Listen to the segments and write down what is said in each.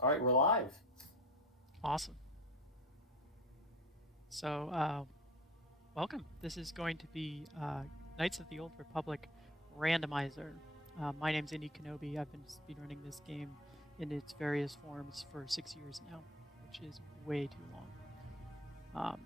All right, we're live. Awesome. So, welcome. This is going to be Knights of the Old Republic Randomizer. My name's IndyKenobi. I've been speedrunning this game in its various forms for 6 years now, which is way too long.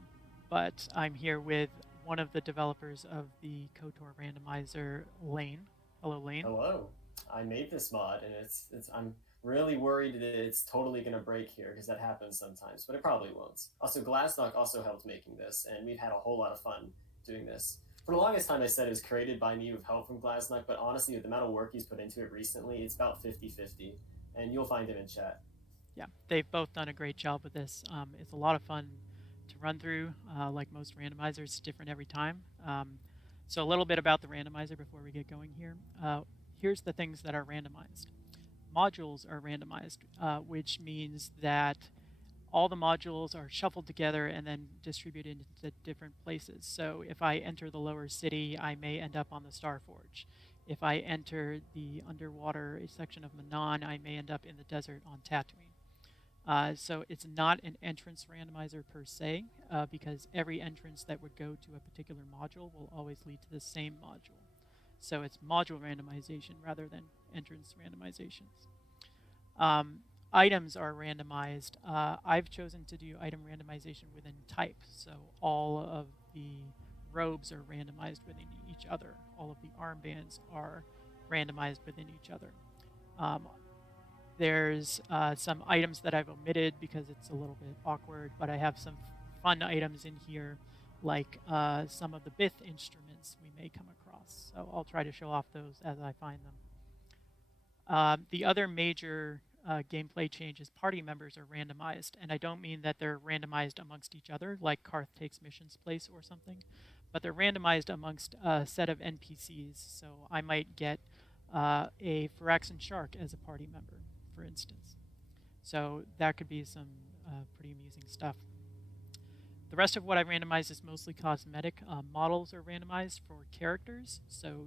But I'm here with one of the developers of the KOTOR Randomizer, Lane. Hello, Lane. Hello. I made this mod, and it's. I'm really worried that it's totally gonna break here because that happens sometimes, but it probably won't. Also, Glassnock also helped making this, and we've had a whole lot of fun doing this. For the longest time, I said it was created by me with help from Glassnock, but honestly, with the amount of work he's put into it recently, it's about 50-50, and you'll find him in chat. Yeah, they've both done a great job with this. It's a lot of fun to run through. Like most randomizers, it's different every time. So a little bit about the randomizer before we get going here. Here's the things that are randomized. Modules are randomized, which means that all the modules are shuffled together and then distributed into different places. So if I enter the lower city, I may end up on the Star Forge. If I enter the underwater section of Manon, I may end up in the desert on Tatooine. So it's not an entrance randomizer per se, because every entrance that would go to a particular module will always lead to the same module. So it's module randomization rather than entrance randomizations. Items are randomized. I've chosen to do item randomization within type, so all of the robes are randomized within each other. All of the armbands are randomized within each other. Um, there's some items that I've omitted because it's a little bit awkward, but I have some fun items in here, like some of the Bith instruments we may come across. So I'll try to show off those as I find them. The other major gameplay change is party members are randomized, and I don't mean that they're randomized amongst each other, like Karth takes missions place or something, but they're randomized amongst a set of NPCs. So I might get a Phyraxan shark as a party member, for instance. So that could be some pretty amusing stuff. The rest of what I randomized is mostly cosmetic. Models are randomized for characters, so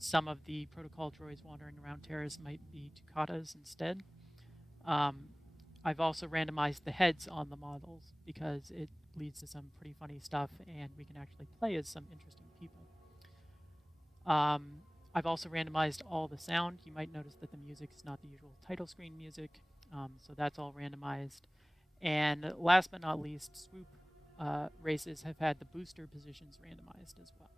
some of the protocol droids wandering around Terrace might be Tucatas instead. Um, I've also randomized the heads on the models because it leads to some pretty funny stuff, and we can actually play as some interesting people. I've also randomized all the sound. You might notice that the music is not the usual title screen music, so that's all randomized. And last but not least, swoop races have had the booster positions randomized as well.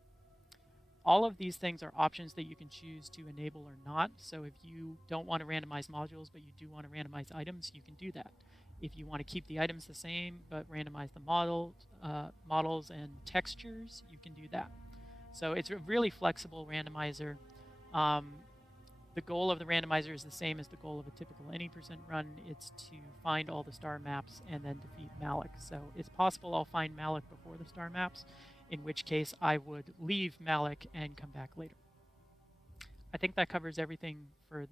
All of these things are options that you can choose to enable or not. So if you don't want to randomize modules, but you do want to randomize items, you can do that. If you want to keep the items the same, but randomize the models and textures, you can do that. So it's a really flexible randomizer. Um, the goal of the randomizer is the same as the goal of a typical any% run. It's to find all the star maps and then defeat Malik. So it's possible I'll find Malik before the star maps, in which case I would leave Malik and come back later. I think that covers everything for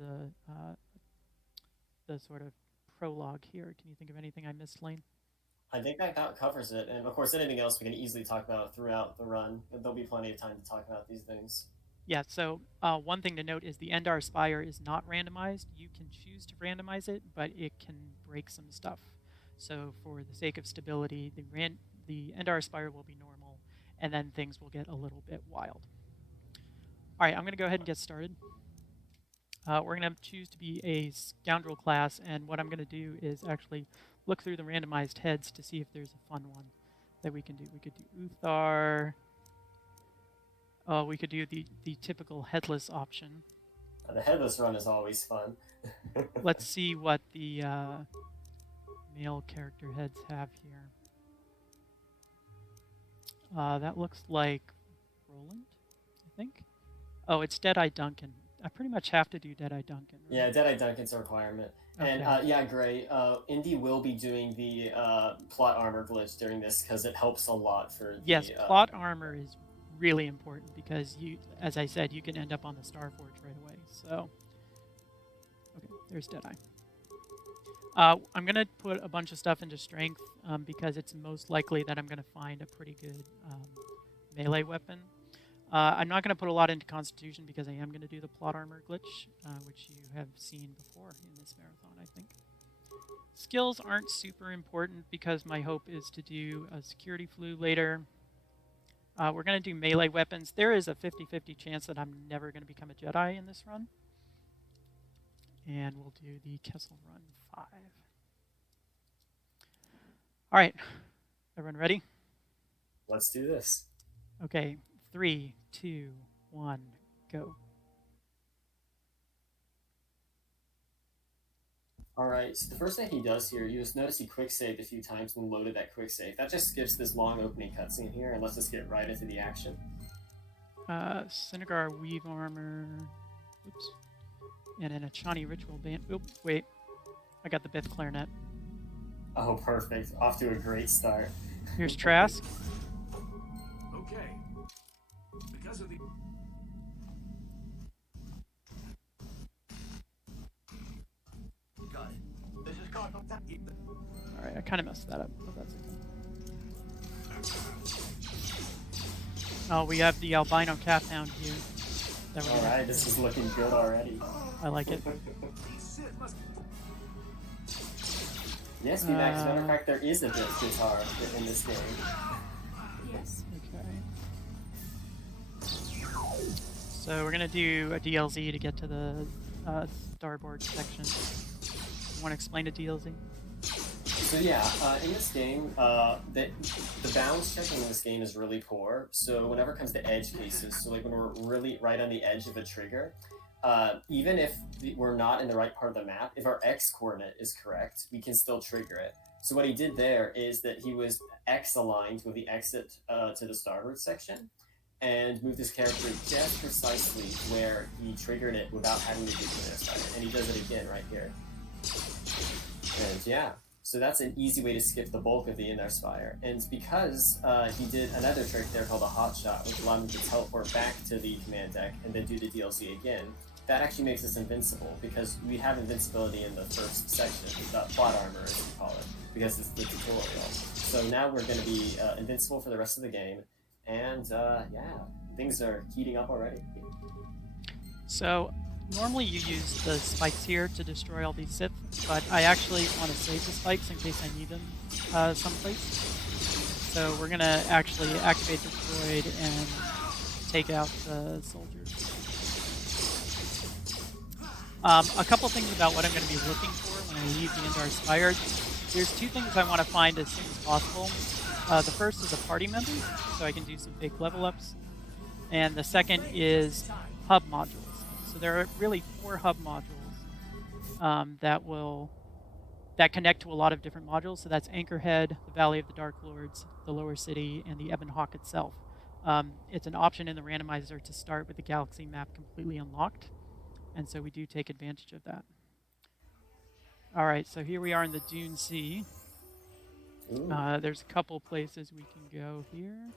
the sort of prologue here. Can you think of anything I missed, Lane? I think that covers it, and of course, anything else we can easily talk about throughout the run. There'll be plenty of time to talk about these things. Yeah, so one thing to note is the Endar Spire is not randomized. You can choose to randomize it, but it can break some stuff. So for the sake of stability, the Endar Spire will be normal, and then things will get a little bit wild. All right, I'm going to go ahead and get started. We're going to choose to be a scoundrel class, and what I'm going to do is actually look through the randomized heads to see if there's a fun one that we can do. We could do Uthar. We could do the typical headless option. The headless run is always fun. Let's see what the male character heads have here. That looks like Roland, I think. Oh, it's Deadeye Duncan. I pretty much have to do Deadeye Duncan, right? Yeah, Deadeye Duncan's a requirement. And Okay. yeah, Gray, Indy will be doing the plot armor glitch during this because it helps a lot for Yes, the. plot armor is really important because you, as I said, you can end up on the Star Forge right away. So, okay, there's Deadeye. I'm going to put a bunch of stuff into strength because it's most likely that I'm going to find a pretty good melee weapon. I'm not going to put a lot into Constitution because I am going to do the plot armor glitch, which you have seen before in this marathon, I think. Skills aren't super important because my hope is to do a security flu later. We're going to do melee weapons. There is a 50-50 chance that I'm never going to become a Jedi in this run. And we'll do the Kessel run 5. All right, everyone ready? Let's do this. Okay, 3, 2, 1, go. All right, so the first thing he does here, you just notice he quick saved a few times and loaded that quick save. That just skips this long opening cutscene here and lets us get right into the action. Synagar weave armor. Oops. And an Achani ritual band. Oop, wait. I got the Bith clarinet. Oh, perfect. Off to a great start. Here's Trask. Okay. Because of the... Got it. This is called... Alright, I kind of messed that up, but that's okay. Oh, we have the albino cat hound here. Alright, this is looking good already. I like it. Yes, VMAX, as a matter of fact, there is a Bith guitar in this game. Yes. Okay. So we're gonna do a DLZ to get to the starboard section. You want to explain a DLZ? So yeah, in this game, the balance checking in this game is really poor. So whenever it comes to edge cases, so like when we're really right on the edge of a trigger, even if we're not in the right part of the map, if our X coordinate is correct, we can still trigger it. So what he did there is that he was X aligned with the exit to the starboard section, and moved his character just precisely where he triggered it without having to do the other side. And he does it again right here. And yeah. So that's an easy way to skip the bulk of the Inner Spire. And because he did another trick there called a hot shot, which allowed him to teleport back to the command deck and then do the DLC again, that actually makes us invincible, because we have invincibility in the first section, the plot armor as we call it, because it's the tutorial. So now we're going to be invincible for the rest of the game, and yeah, things are heating up already. So normally you use the spikes here to destroy all these Sith, but I actually want to save the spikes in case I need them someplace. So we're going to actually activate the droid and take out the soldiers. A couple things about what I'm going to be looking for when I leave the Endar Spire. There's two things I want to find as soon as possible. The first is a party member, so I can do some fake level ups. And the second is hub modules. So there are really 4 hub modules that connect to a lot of different modules. So that's Anchorhead, the Valley of the Dark Lords, the Lower City, and the Ebon Hawk itself. It's an option in the randomizer to start with the galaxy map completely unlocked, and so we do take advantage of that. All right, so here we are in the Dune Sea. There's a couple places we can go here.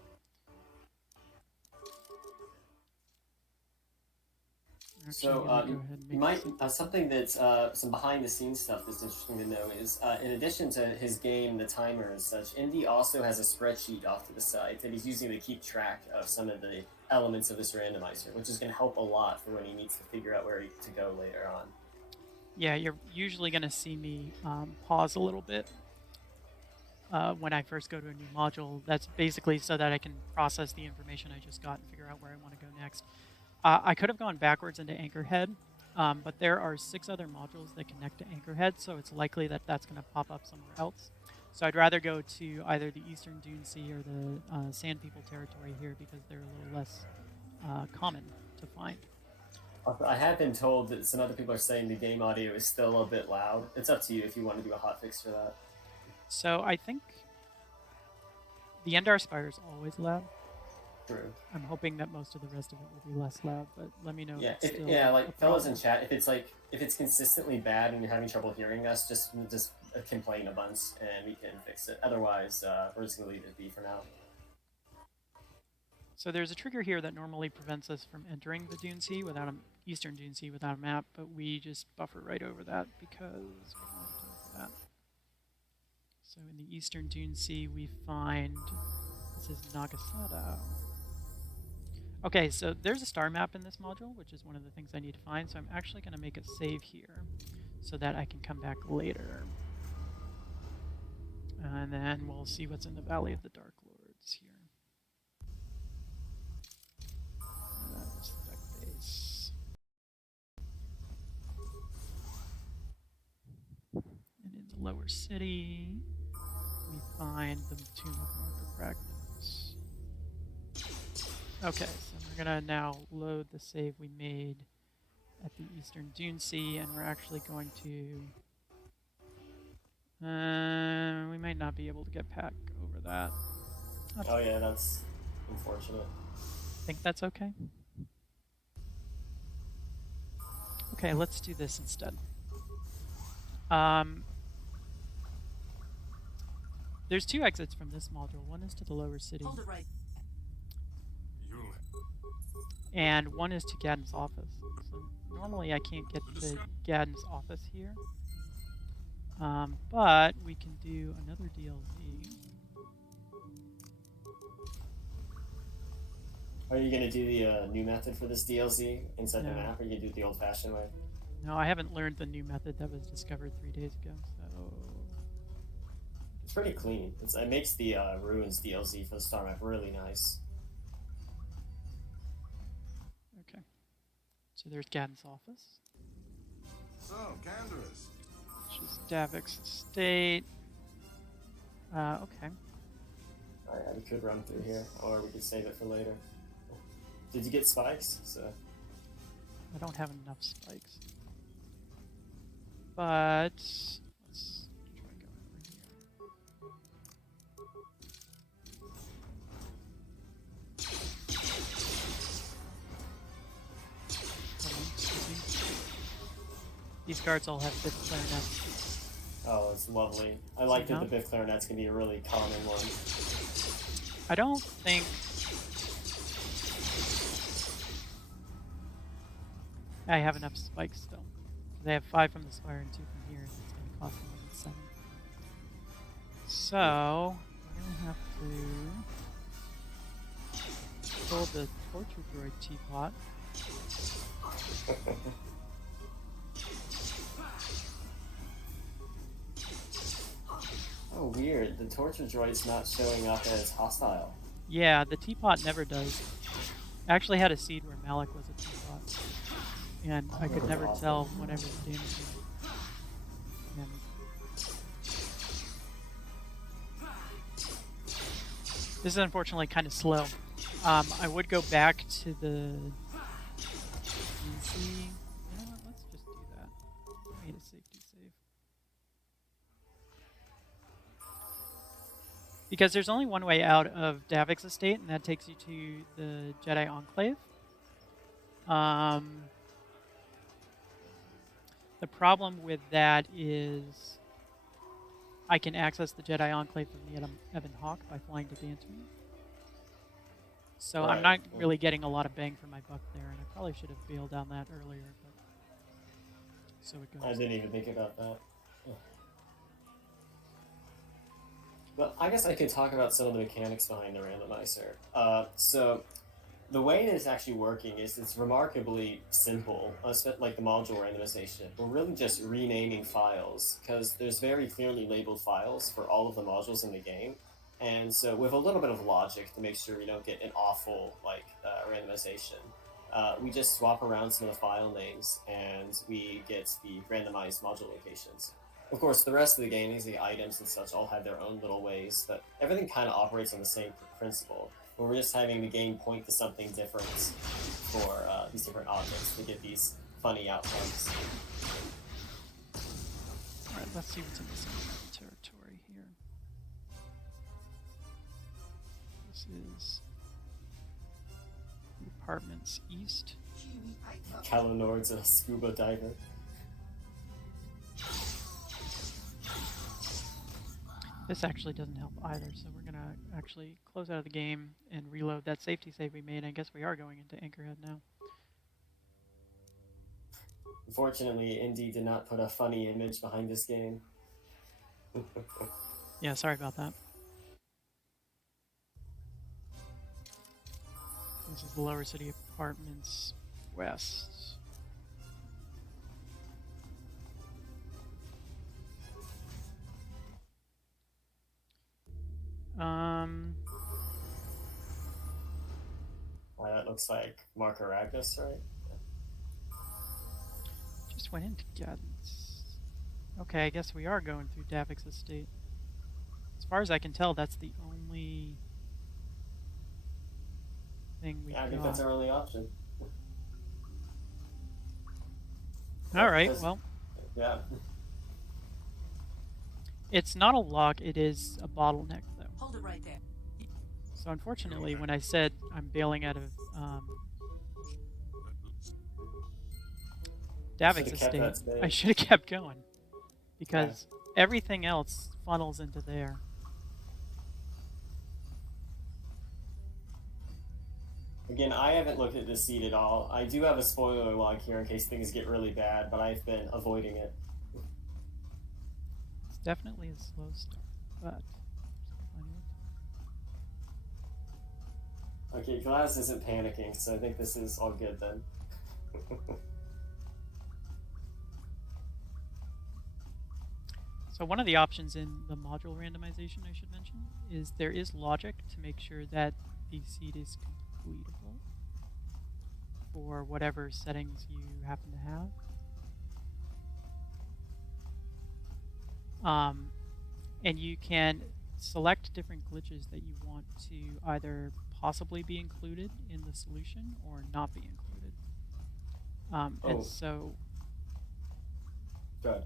Actually, so something that's some behind-the-scenes stuff that's interesting to know is, in addition to his game, the timer and such, Indy also has a spreadsheet off to the side that he's using to keep track of some of the elements of this randomizer, which is going to help a lot for when he needs to figure out where to go later on. Yeah, you're usually going to see me pause a little bit when I first go to a new module. That's basically so that I can process the information I just got and figure out where I want to go next. I could have gone backwards into Anchorhead, but there are 6 other modules that connect to Anchorhead, so it's likely that that's going to pop up somewhere else. So I'd rather go to either the Eastern Dune Sea or the Sand People territory here, because they're a little less common to find. I have been told that some other people are saying the game audio is still a bit loud. It's up to you if you want to do a hotfix for that. So I think the Endar Spire is always loud. True. I'm hoping that most of the rest of it will be less loud, but let me know. Yeah, if it's still yeah, like fellas in chat, if it's consistently bad and you're having trouble hearing us, just complain a bunch and we can fix it. Otherwise, we're just gonna leave it be for now. So there's a trigger here that normally prevents us from entering the Dune Sea without Eastern Dune Sea without a map, but we just buffer right over that because we don't have time for that. So in the Eastern Dune Sea, we find this is Nagasado. Okay, so there's a star map in this module, which is one of the things I need to find. So I'm actually going to make a save here so that I can come back later. And then we'll see what's in the Valley of the Dark Lords here. Spec base. And in the lower city, we find the Tomb of Marker Fragments. Okay, so we're going to now load the save we made at the Eastern Dune Sea, and we're actually going to... we might not be able to get back over that. Oh yeah, that's unfortunate. Think that's okay? Okay, let's do this instead. There's 2 exits from this module. One is to the lower city. Hold it right. And one is to Gadden's office. So normally I can't get to Gadden's office here. But we can do another DLZ. Are you going to do the new method for this DLZ inside the No. map, or are you going to do it the old-fashioned way? No, I haven't learned the new method that was discovered 3 days ago, so... It's pretty clean. It makes the Ruins DLZ for the star map really nice. Okay. So there's Gadden's office. So, Canderous. Which is Davik's estate. Okay. Alright, we could run through here, or we could save it for later. Did you get spikes? So I don't have enough spikes. But let's try going over here. These guards all have fifth clarinets. oh, it's lovely. I like that the Biff clarinet's gonna be a really common one. I don't think I have enough spikes still. They have 5 from the spire and 2 from here, so it's going to cost more than 7. So we're going to have to pull the torture droid teapot. Oh, weird. The torture droid's not showing up as hostile. Yeah, the teapot never does. I actually had a seed where Malik was a teapot, and I could never tell whenever the damage was. This is unfortunately kind of slow. I would go back to the DC. You know what? Let's just do that. I made a safety save. Because there's only one way out of Davik's estate, and that takes you to the Jedi Enclave. The problem with that is I can access the Jedi Enclave from the Ebon Hawk by flying to Dantooine. So I'm not really getting a lot of bang for my buck there, and I probably should have bailed on that earlier. But so it goes. I didn't even think about that. But I guess I could talk about some of the mechanics behind the randomizer. So the way it's actually working is it's remarkably simple, like the module randomization. We're really just renaming files because there's very clearly labeled files for all of the modules in the game. And so with a little bit of logic to make sure we don't get an awful randomization, we just swap around some of the file names and we get the randomized module locations. Of course, the rest of the game, the items and such, all have their own little ways, but everything kind of operates on the same principle, where we're just having the game point to something different for these different objects to get these funny outcomes. Alright, let's see what's in this territory here. This is the apartments east. Kalinord's a scuba diver. This actually doesn't help either, so we're going to actually close out of the game and reload that safety save we made. I guess we are going into Anchorhead now. Unfortunately, Indy did not put a funny image behind this game. Yeah, sorry about that. This is the Lower City Apartments West. Well, that looks like Mark Arrakis, right? Just went into guidance. Okay, I guess we are going through Davik's estate. As far as I can tell, that's the only thing we got. I think that's our only option. All right, well. Yeah. It's not a lock, it is a bottleneck, though. Hold it right there. So unfortunately, when I said I'm bailing out of Davik's estate, I should have kept going. Because everything else funnels into there. Again, I haven't looked at this seed at all. I do have a spoiler log here in case things get really bad, but I've been avoiding it. It's definitely a slow start, but... Okay, Glass isn't panicking, so I think this is all good then. So one of the options in the module randomization I should mention is there is logic to make sure that the seed is completable for whatever settings you happen to have. And you can select different glitches that you want to either possibly be included in the solution or not be included. And so Good.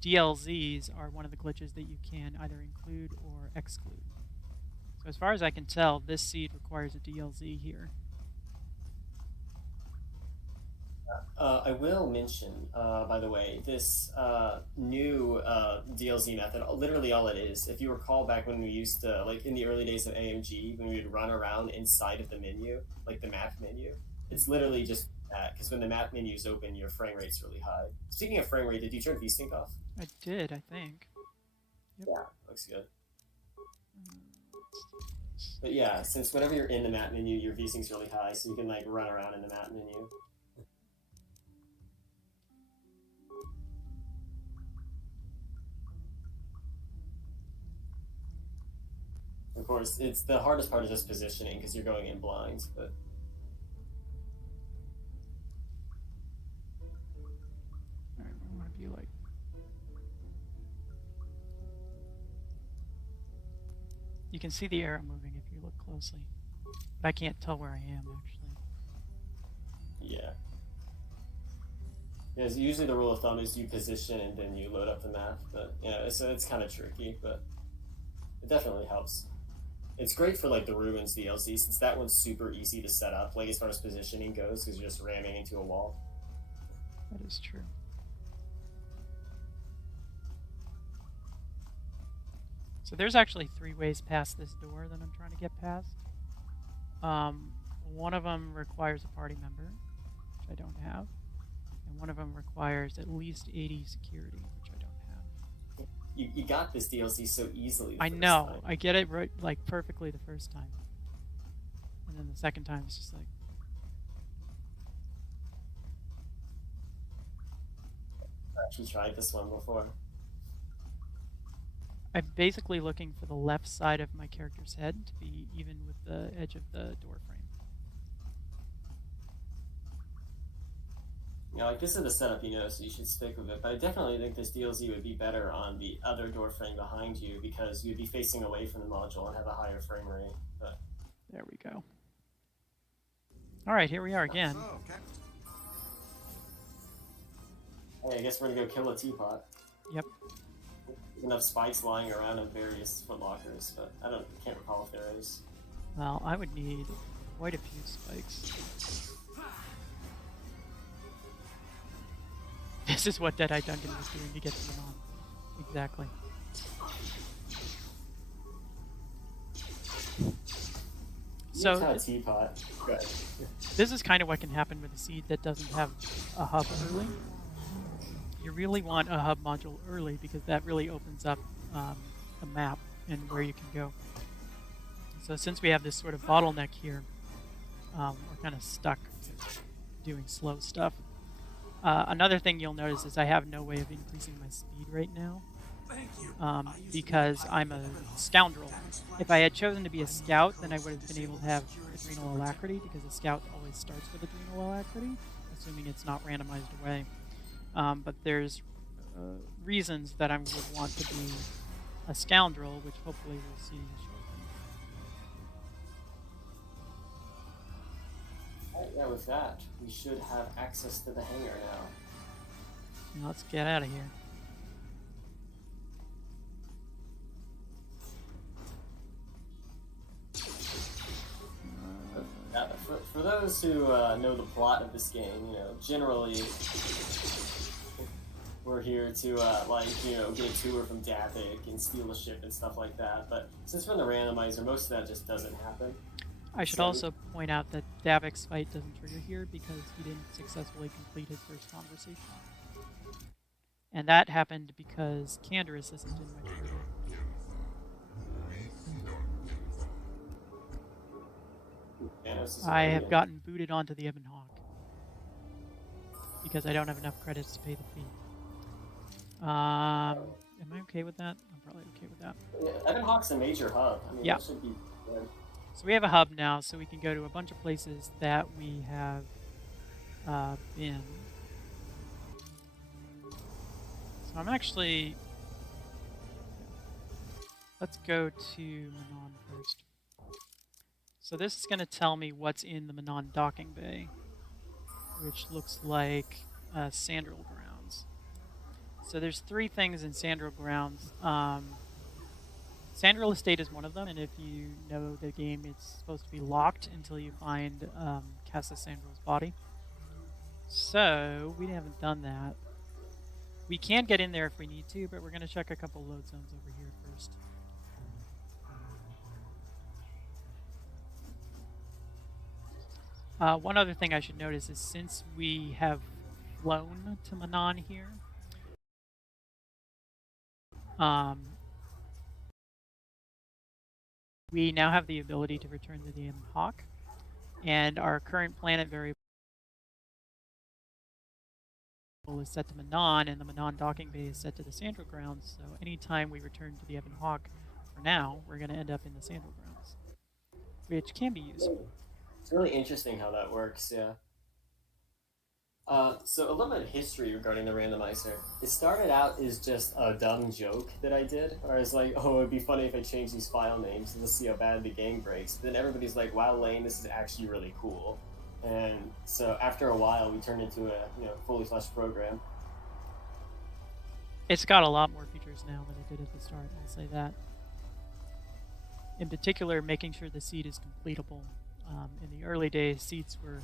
DLZs are one of the glitches that you can either include or exclude. So as far as I can tell, this seed requires a DLZ here. I will mention, by the way, this new DLZ method, literally all it is, if you recall back when we used to, like in the early days of AMG, when we would run around inside of the menu, like the map menu, it's literally just that, because when the map menu is open, your frame rate's really high. Speaking of frame rate, did you turn VSync off? I did, I think. Yep. Yeah, looks good. But yeah, since whenever you're in the map menu, your VSync's really high, so you can like run around in the map menu. Of course, it's the hardest part is just positioning because you're going in blind, but alright, I want to be like you can see the arrow moving if you look closely. But I can't tell where I am actually. yeah. Yeah, so usually the rule of thumb is you position and then you load up the map, but yeah, so it's kind of tricky, but it definitely helps. It's great for like the Ruins DLC since that one's super easy to set up, like as far as positioning goes, because you're just ramming into a wall. That is true. So there's actually 3 ways past this door that I'm trying to get past. One of them requires a party member, which I don't have. And one of them requires at least 80 security, which I don't have. You got this DLC so easily. I know. I get it right, like perfectly the first time. And then the second time it's just like... I actually tried this one before. I'm basically looking for the left side of my character's head to be even with the edge of the door frame. Yeah, like this is the setup you know, so you should stick with it. But I definitely think this DLC would be better on the other door frame behind you because you'd be facing away from the module and have a higher frame rate. But there we go. Alright, here we are again. Hey, I guess we're gonna go kill a teapot. Yep. There's enough spikes lying around in various footlockers, but I can't recall if there is. Well, I would need quite a few spikes. This is what Deadeye Duncan was doing to get to them on. Exactly. So a teapot. Good. This is kind of what can happen with a seed that doesn't have a hub early. You really want a hub module early because that really opens up the map and where you can go. So since we have this sort of bottleneck here, we're kind of stuck doing slow stuff. Another thing you'll notice is I have no way of increasing my speed right now. Because I'm a scoundrel. If I had chosen to be a scout, then I would have been able to have adrenal alacrity, because a scout always starts with adrenal alacrity, assuming it's not randomized away. But there's reasons that I would want to be a scoundrel, which hopefully we'll see shortly. Yeah, with that, we should have access to the hangar now. Now let's get out of here. For those who know the plot of this game, generally we're here to get a tour from Davik and steal a ship and stuff like that. But since we're in the randomizer, most of that just doesn't happen. I should also point out that Davik's fight doesn't trigger here because he didn't successfully complete his first conversation. And that happened because Canderous isn't in my trigger. I have gotten booted onto the Ebon Hawk because I don't have enough credits to pay the fee. Am I okay with that? I'm probably okay with that. Yeah, Ebon Hawk's a major hub. I mean, yeah. That should be good. So we have a hub now, so we can go to a bunch of places that we have been. So I'm actually... Let's go to Manon first. So this is going to tell me what's in the Manon docking bay, which looks like Sandral Grounds. So there's 3 things in Sandral Grounds. Sandral Estate is one of them, and if you know the game, it's supposed to be locked until you find Kessel Sandral's body. So we haven't done that. We can get in there if we need to, but we're going to check a couple load zones over here first. One other thing I should notice is since we have flown to Manon here, we now have the ability to return to the Ebon Hawk, and our current planet variable is set to Manon, and the Manon docking bay is set to the Sandral Grounds, so anytime we return to the Ebon Hawk, for now, we're going to end up in the Sandral Grounds, which can be useful. It's really interesting how that works, yeah. So a little bit of history regarding the randomizer. It started out as just a dumb joke that I did, where I was like, oh, it'd be funny if I changed these file names and let's see how bad the game breaks. But then everybody's like, wow, Lane, this is actually really cool. And so after a while, we turned into a fully fleshed program. It's got a lot more features now than it did at the start, I'll say that. In particular, making sure the seed is completable. In the early days, seeds were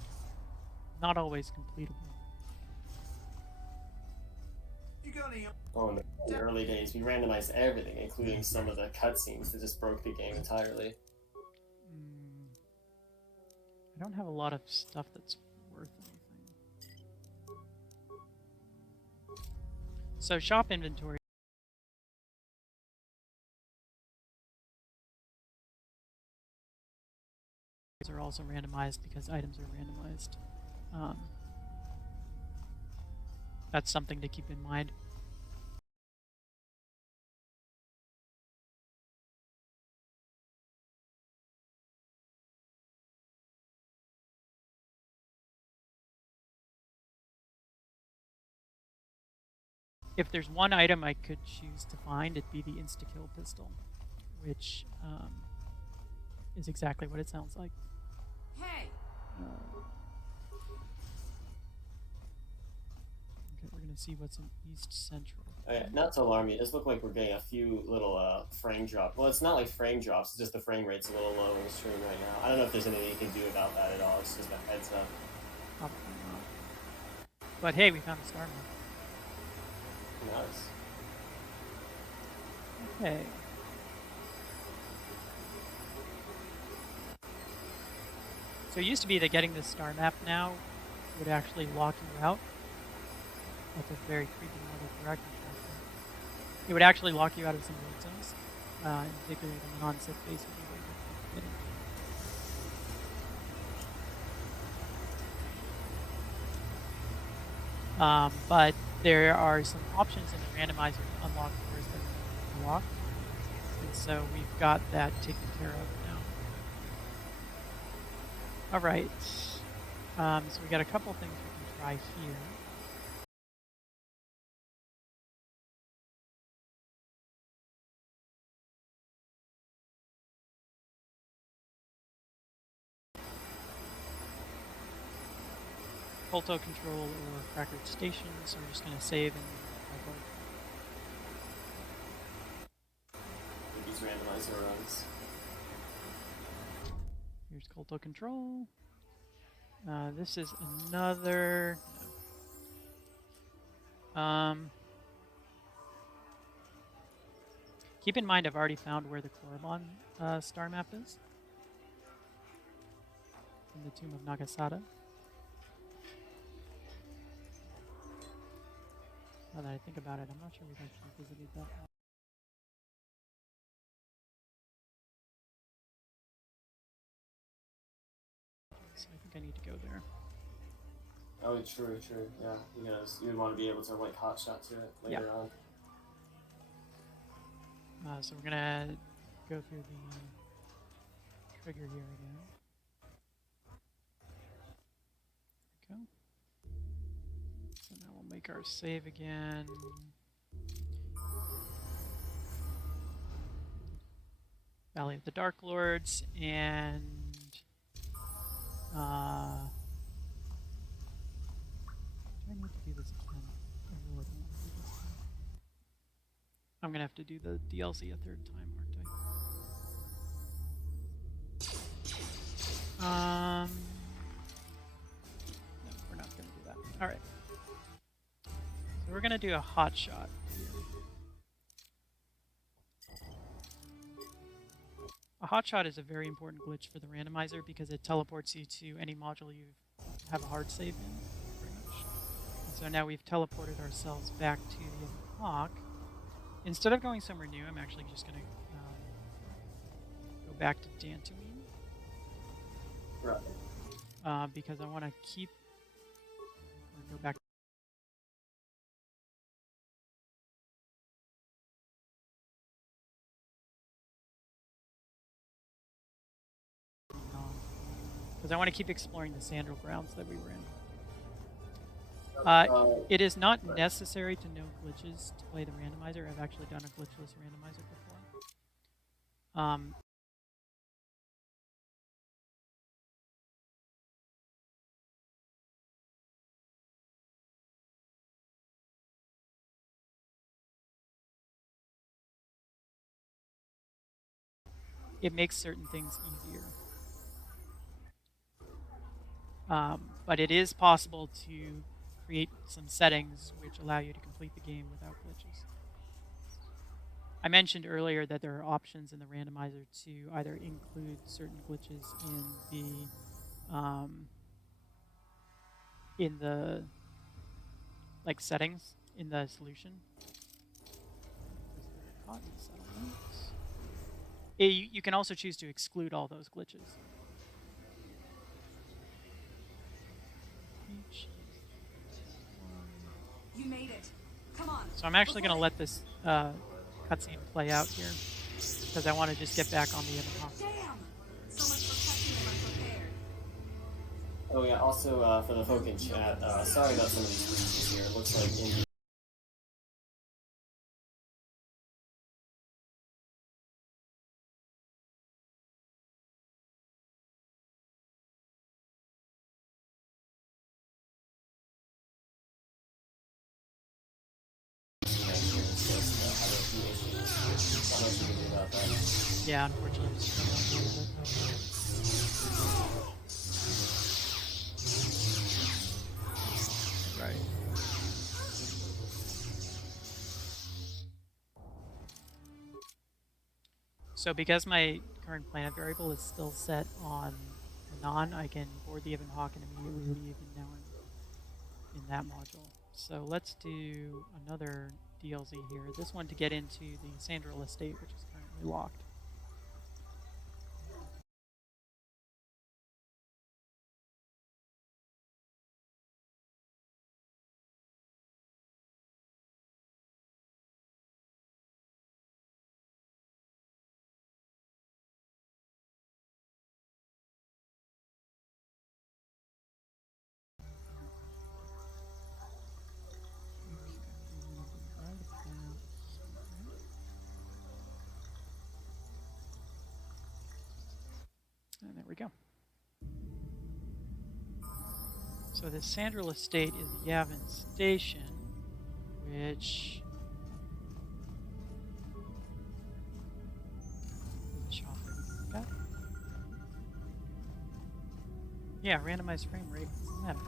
not always completable. Oh, in the early days, we randomized everything, including some of the cutscenes that just broke the game entirely. I don't have a lot of stuff that's worth anything. So shop inventory are also randomized because items are randomized. That's something to keep in mind. If there's one item I could choose to find, it'd be the insta-kill pistol, which is exactly what it sounds like. Hey! Okay, we're gonna see what's in East Central. Okay, not to alarm you, it does look like we're getting a few little frame drops. Well, it's not like frame drops, it's just the frame rate's a little low in the stream right now. I don't know if there's anything you can do about that at all, it's just a heads up. Probably not. But hey, we found a star map. Nice. Okay. So it used to be that getting this star map now would actually lock you out. That's a very creepy model correction. It would actually lock you out of some road zones, in particular the non-sick base would be very difficult to get But there are some options in the randomizer to unlock doors that are locked, and so we've got that taken care of now. All right, so we got a couple things we can try here. Pulto control or Cracker Station, so we're just going to save and These randomizer runs. Here's Colto control. This is another. No. Keep in mind, I've already found where the Korriban star map is in the Tomb of Nagasata. Now that I think about it, I'm not sure we've actually visited that one. So I think I need to go there. Oh, true. Yeah, because you would want to be able to like hotshot to it later on. So we're gonna go through the trigger here again. There we go. So now we'll make our save again. Valley of the Dark Lords, and do I need to do this again? I really don't want to do this again. I'm gonna have to do the DLC a third time, aren't I? No, we're not gonna do that. All right. So we're gonna do a hot shot here. A hotshot is a very important glitch for the randomizer because it teleports you to any module you have a hard save in, pretty much. And so now we've teleported ourselves back to the hawk. Instead of going somewhere new, I'm actually just going to go back to Dantooine. Right. Because I want to keep... or go back. Because I want to keep exploring the Sandral grounds that we were in. It is not necessary to know glitches to play the randomizer. I've actually done a glitchless randomizer before. It makes certain things easier. But it is possible to create some settings which allow you to complete the game without glitches. I mentioned earlier that there are options in the randomizer to either include certain glitches in the like settings in the solution. You can also choose to exclude all those glitches. You made it. Come on. So I'm actually going to let this cutscene play out here because I want to just get back on the Ibn Hawk. Damn! So much for catching them unprepared. Oh yeah, also for the folk in chat, sorry about some of these reasons here. It looks like Indy Yeah, unfortunately. Right. So because my current planet variable is still set on Anon, I can board the Ibn Hawk and immediately leave, and now I'm in that module. So let's do another DLC here. This one to get into the Sandral estate, which is currently locked. So the Sandral Estate is Yavin Station, which is a shop that we can look at. Yeah, randomized frame rate. What's the matter?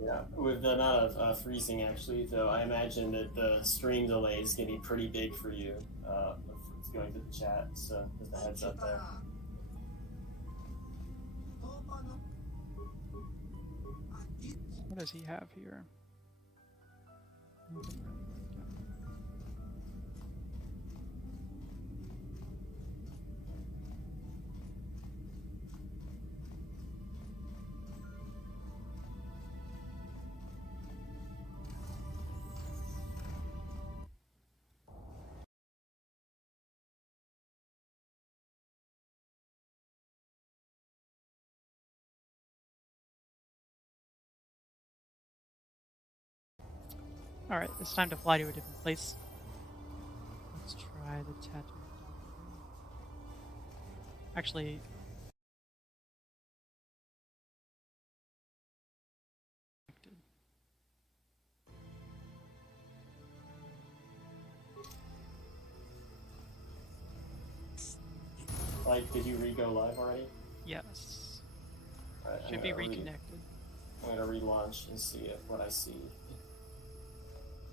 Yeah, with the amount of freezing actually, though, I imagine that the stream delay is going to be pretty big for you. It's going to the chat, so just a heads up there. What does he have here? Nothing really worked out. Alright, it's time to fly to a different place. Let's try the tattoo. Actually, Like, did you re-go live already? yes. Right, Should be reconnected. I'm going to relaunch and see what I see.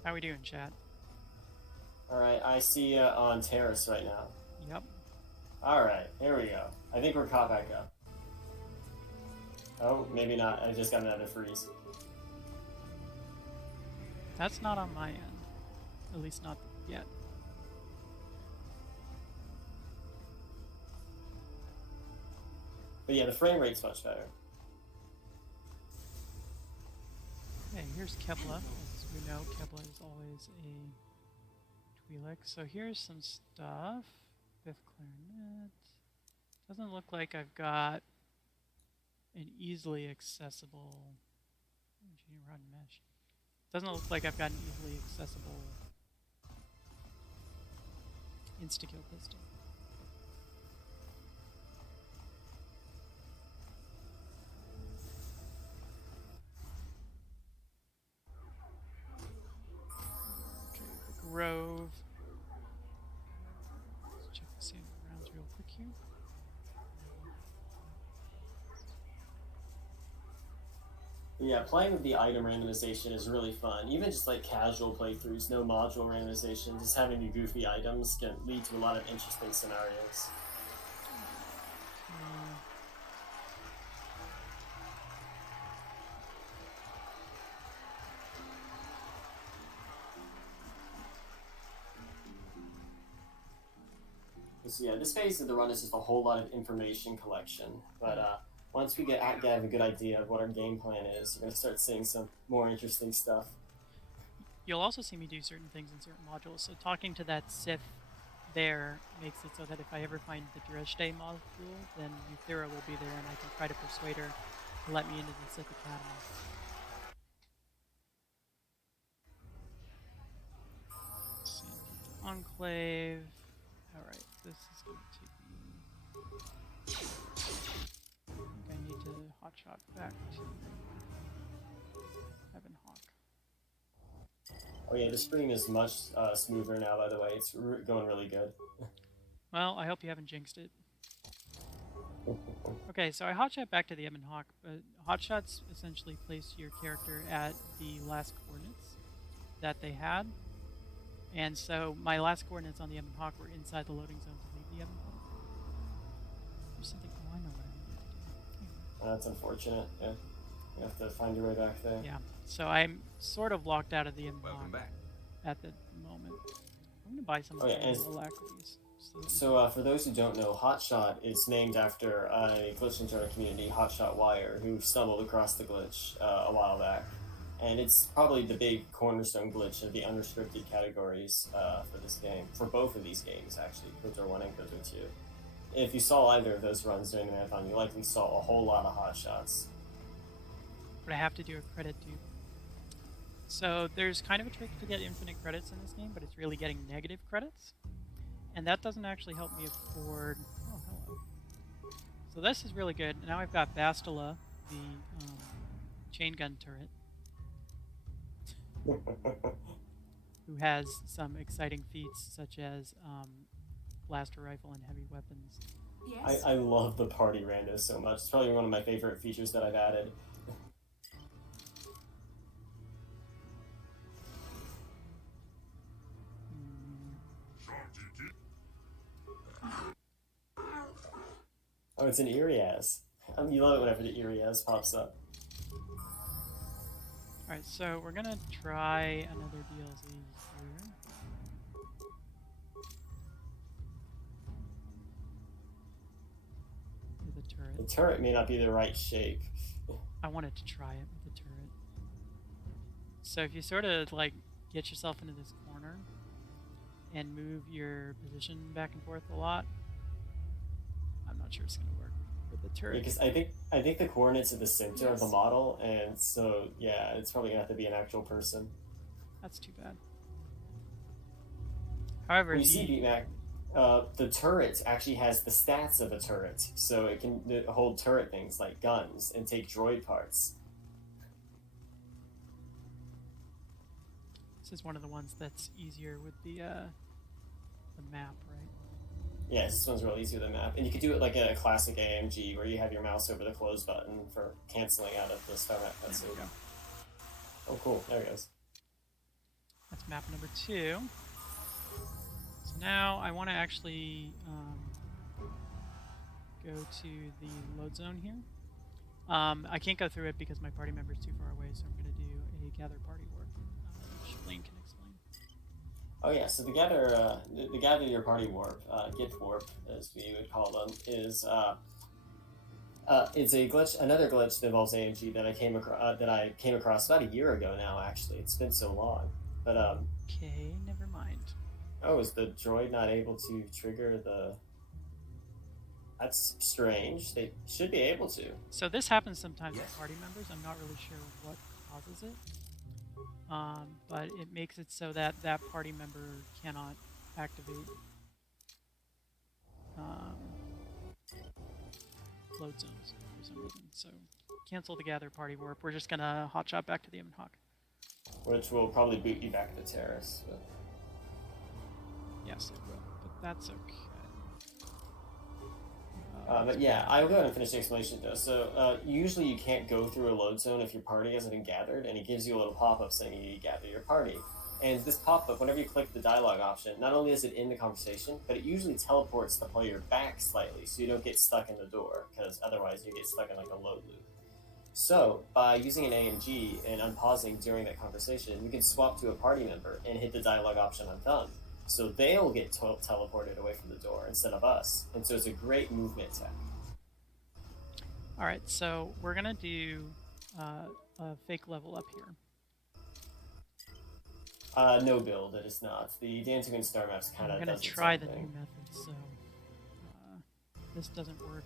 How we doing, chat? Alright, I see you on Terrace right now. Yep. Alright, here we go. I think we're caught back up. Oh, maybe not. I just got another freeze. That's not on my end. At least not yet. But yeah, the frame rate's much better. Okay, here's Kebla. As we know, Kebla is always a Twi'lek. So here's some stuff. Fifth clarinet. Doesn't look like I've got an easily accessible rod mesh. Doesn't look like I've got an easily accessible insta-kill pistol. Okay, the Grove. Let's check the sand rounds real quick here. Yeah, playing with the item randomization is really fun. Even just like casual playthroughs, no module randomization, just having the goofy items can lead to a lot of interesting scenarios. So yeah, this phase of the run is just a whole lot of information collection, but once we have a good idea of what our game plan is, we're going to start seeing some more interesting stuff. You'll also see me do certain things in certain modules. So talking to that Sith there makes it so that if I ever find the Dresde module, then Euthira will be there and I can try to persuade her to let me into the Sith Academy. Let's see, Enclave. Alright, this is going to take me... I think I need to hotshot back to Heaven Hawk. Oh yeah, the stream is much smoother now, by the way. It's going really good. Well, I hope you haven't jinxed it. Okay, so I hotshot back to the Ebon Hawk, but hotshots essentially place your character at the last coordinates that they had. And so my last coordinates on the Ebon Hawk were inside the loading zone to leave the Ebon Hawk. There's something, oh, I know what I need to do. Anyway. That's unfortunate, yeah. You have to find your way back there. Yeah, so I'm sort of locked out of the Ebon Hawk back. at the moment. I'm going to buy some of the alacrities. So for those who don't know, Hotshot is named after a glitch into our community, Hotshot Wire, who stumbled across the glitch a while back. And it's probably the big cornerstone glitch of the unrestricted categories for this game, for both of these games, actually, KOTOR 1 and KOTOR 2. If you saw either of those runs during the marathon, you likely saw a whole lot of hotshots. But I have to do a credit dupe. So there's kind of a trick to get infinite credits in this game, but it's really getting negative credits. And that doesn't actually help me afford... Oh, hello. So this is really good. Now I've got Bastila, the chain gun turret, who has some exciting feats such as blaster rifle and heavy weapons. Yes? I love the party randos so much. It's probably one of my favorite features that I've added. Oh, it's an Irias. You love it whenever the Irias pops up. Alright, so we're gonna try another DLC here. With a turret. The turret may not be the right shape. I wanted to try it with the turret. So if you sort of like get yourself into this corner and move your position back and forth a lot, I'm not sure it's gonna work with the turret. Because I think the coordinates are the center of the Yes. model, and so yeah, it's probably gonna have to be an actual person. That's too bad. However, You see, BMAC, the turret actually has the stats of a turret, so it can hold turret things like guns and take droid parts. this is one of the ones that's easier with the map, right? Yes, this one's real easy with a map, and you could do it like a classic AMG where you have your mouse over the close button for canceling out of the star map There cutscene. we go. Oh, cool! There it goes. That's map number 2. So now I want to actually go to the load zone here. I can't go through it because my party member is too far away, so I'm going to do a gather party warp, which Lane can explain. Oh yeah, so the gather your party warp, gift warp as we would call them, is it's a glitch, another glitch that involves AMG that I came across about a year ago now. Actually, it's been so long, but Okay, never mind. oh, is the droid not able to trigger the? That's strange. They should be able to. So this happens sometimes Yes. with party members. I'm not really sure what causes it, but it makes it so that that party member cannot activate load zones for some reason. So cancel the gather party warp. We're just gonna hotshot back to the Evan Hawk. Which will probably boot you back to Terrace. But... Yes, it will, but that's okay. But yeah, I'll go ahead and finish the explanation though. So usually you can't go through a load zone if your party hasn't been gathered, and it gives you a little pop-up saying you need to gather your party. And this pop-up, whenever you click the dialogue option, not only is it in the conversation, but it usually teleports the player back slightly so you don't get stuck in the door, because otherwise you get stuck in like a load loop. So by using an AMG and unpausing during that conversation, you can swap to a party member and hit the dialogue option on done. So they'll get teleported away from the door instead of us. And so it's a great movement tech. All right, so we're gonna do a fake level up here. No build, it is not. The Dancing and Star Maps kind I'm of gonna does its try own the thing. new method, so this doesn't work.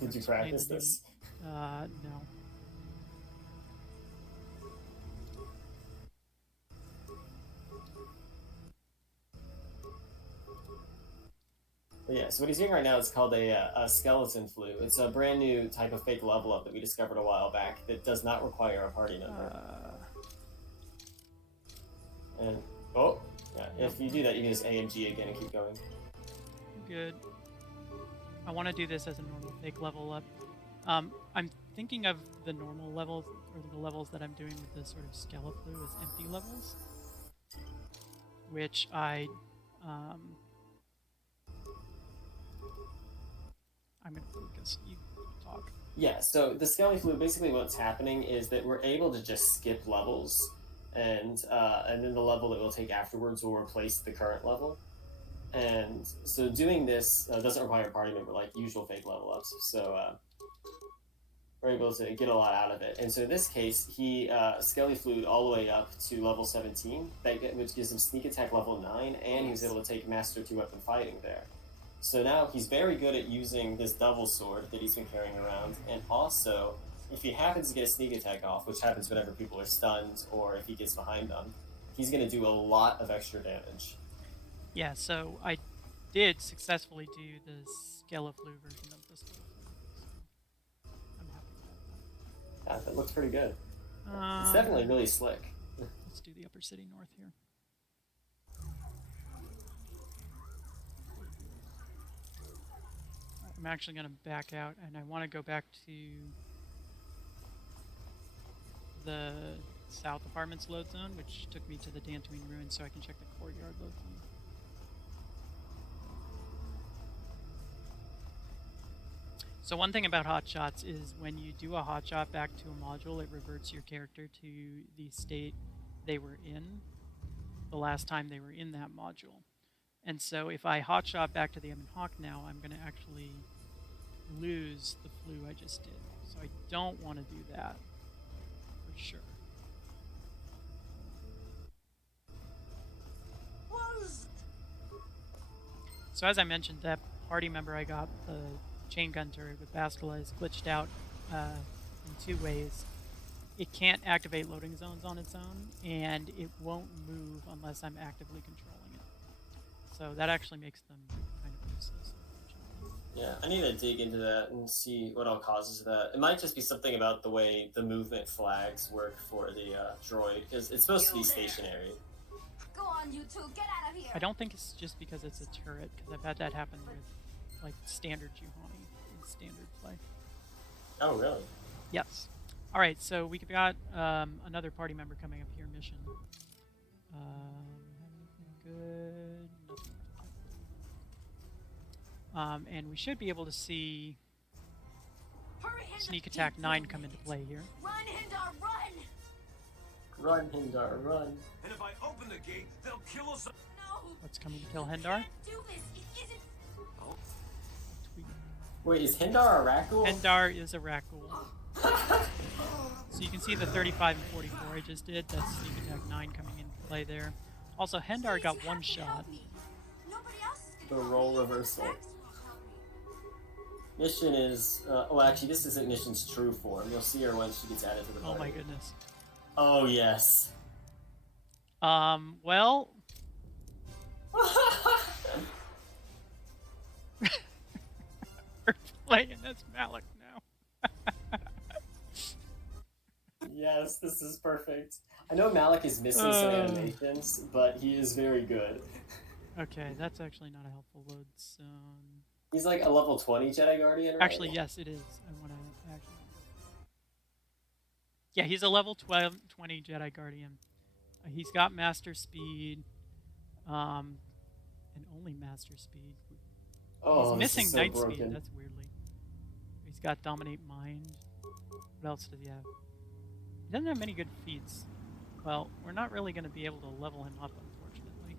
Did you Explain practice the new- this? No. But yeah, so what he's doing right now is called a skeleton flu. It's a brand new type of fake level up that we discovered a while back that does not require a party member. And, oh, yeah, if you do that, you can just AMG again and keep going. Good. I want to do this as a normal fake level up. I'm thinking of the normal levels, or the levels that I'm doing with this sort of Skeleflu as empty levels, which I'm gonna focus. You talk. Yeah, so the Skelly Flu, basically what's happening is that we're able to just skip levels, and then the level that we'll take afterwards will replace the current level. And so doing this doesn't require a party member like usual fake level ups, so we're able to get a lot out of it. And so in this case, he Skelly flew all the way up to level 17, which gives him sneak attack level 9, and he was able to take master 2 weapon fighting there. So now he's very good at using this double sword that he's been carrying around, and also, if he happens to get a sneak attack off, which happens whenever people are stunned or if he gets behind them, he's going to do a lot of extra damage. Yeah, so I did successfully do the Skeleflu version of this. I'm happy about Yeah, that looks pretty good. that. It's definitely really slick. Let's do the Upper City North here. I'm actually going to back out, and I want to go back to the South Apartments load zone, which took me to the Dantooine Ruins, so I can check the Courtyard load zone. So one thing about hotshots is when you do a hotshot back to a module, it reverts your character to the state they were in the last time they were in that module. And so if I hotshot back to the Ebon Hawk now, I'm going to actually lose the flu I just did. So I don't want to do that, for sure. So as I mentioned, that party member I got, the chain gun turret with Bastila, is glitched out in two ways. It can't activate loading zones on its own, and it won't move unless I'm actively controlling it. So that actually makes them kind of useless, unfortunately. Yeah, I need to dig into that and see what all causes that. It might just be something about the way the movement flags work for the droid, because it's supposed to be stationary. Go on, you two, get out of here. I don't think it's just because it's a turret, because I've had that happen with like standard Juhani in standard play. Oh, really? Yes. All right, so we got another party member coming up here. Mission. Anything good? Nothing. And we should be able to see Hurry, Hindar. Sneak Attack 9 come into play here. Run, Hindar, run! Run, Hindar, run. And if I open the gate, they'll kill us. No! What's coming to kill Hendar? Can't do this. It isn't. Wait, is Hindar a Rakul? Hendar is a Rakul. So you can see the 35 and 44 I just did. That's Sneak Attack 9 coming into play there. Also, Hendar got one shot. Nobody else is The gonna role help me. reversal. Max won't help me. Mission is... well, actually, this isn't Mission's true form. You'll see her when she gets added to the party. Oh my goodness. Oh, yes. Well... We're playing as Malik now. Yes, this is perfect. I know Malik is missing some animations, but he is very good. Okay, that's actually not a helpful load zone. He's like a level 20 Jedi Guardian, right? Actually, yes, it is. I want to actually... Yeah, he's a level 20 Jedi Guardian. He's got Master Speed, and only Master Speed. Oh, He's missing this is so Night broken. Speed, that's weirdly. He's got Dominate Mind. What else does he have? He doesn't have many good feats. Well, we're not really going to be able to level him up, unfortunately.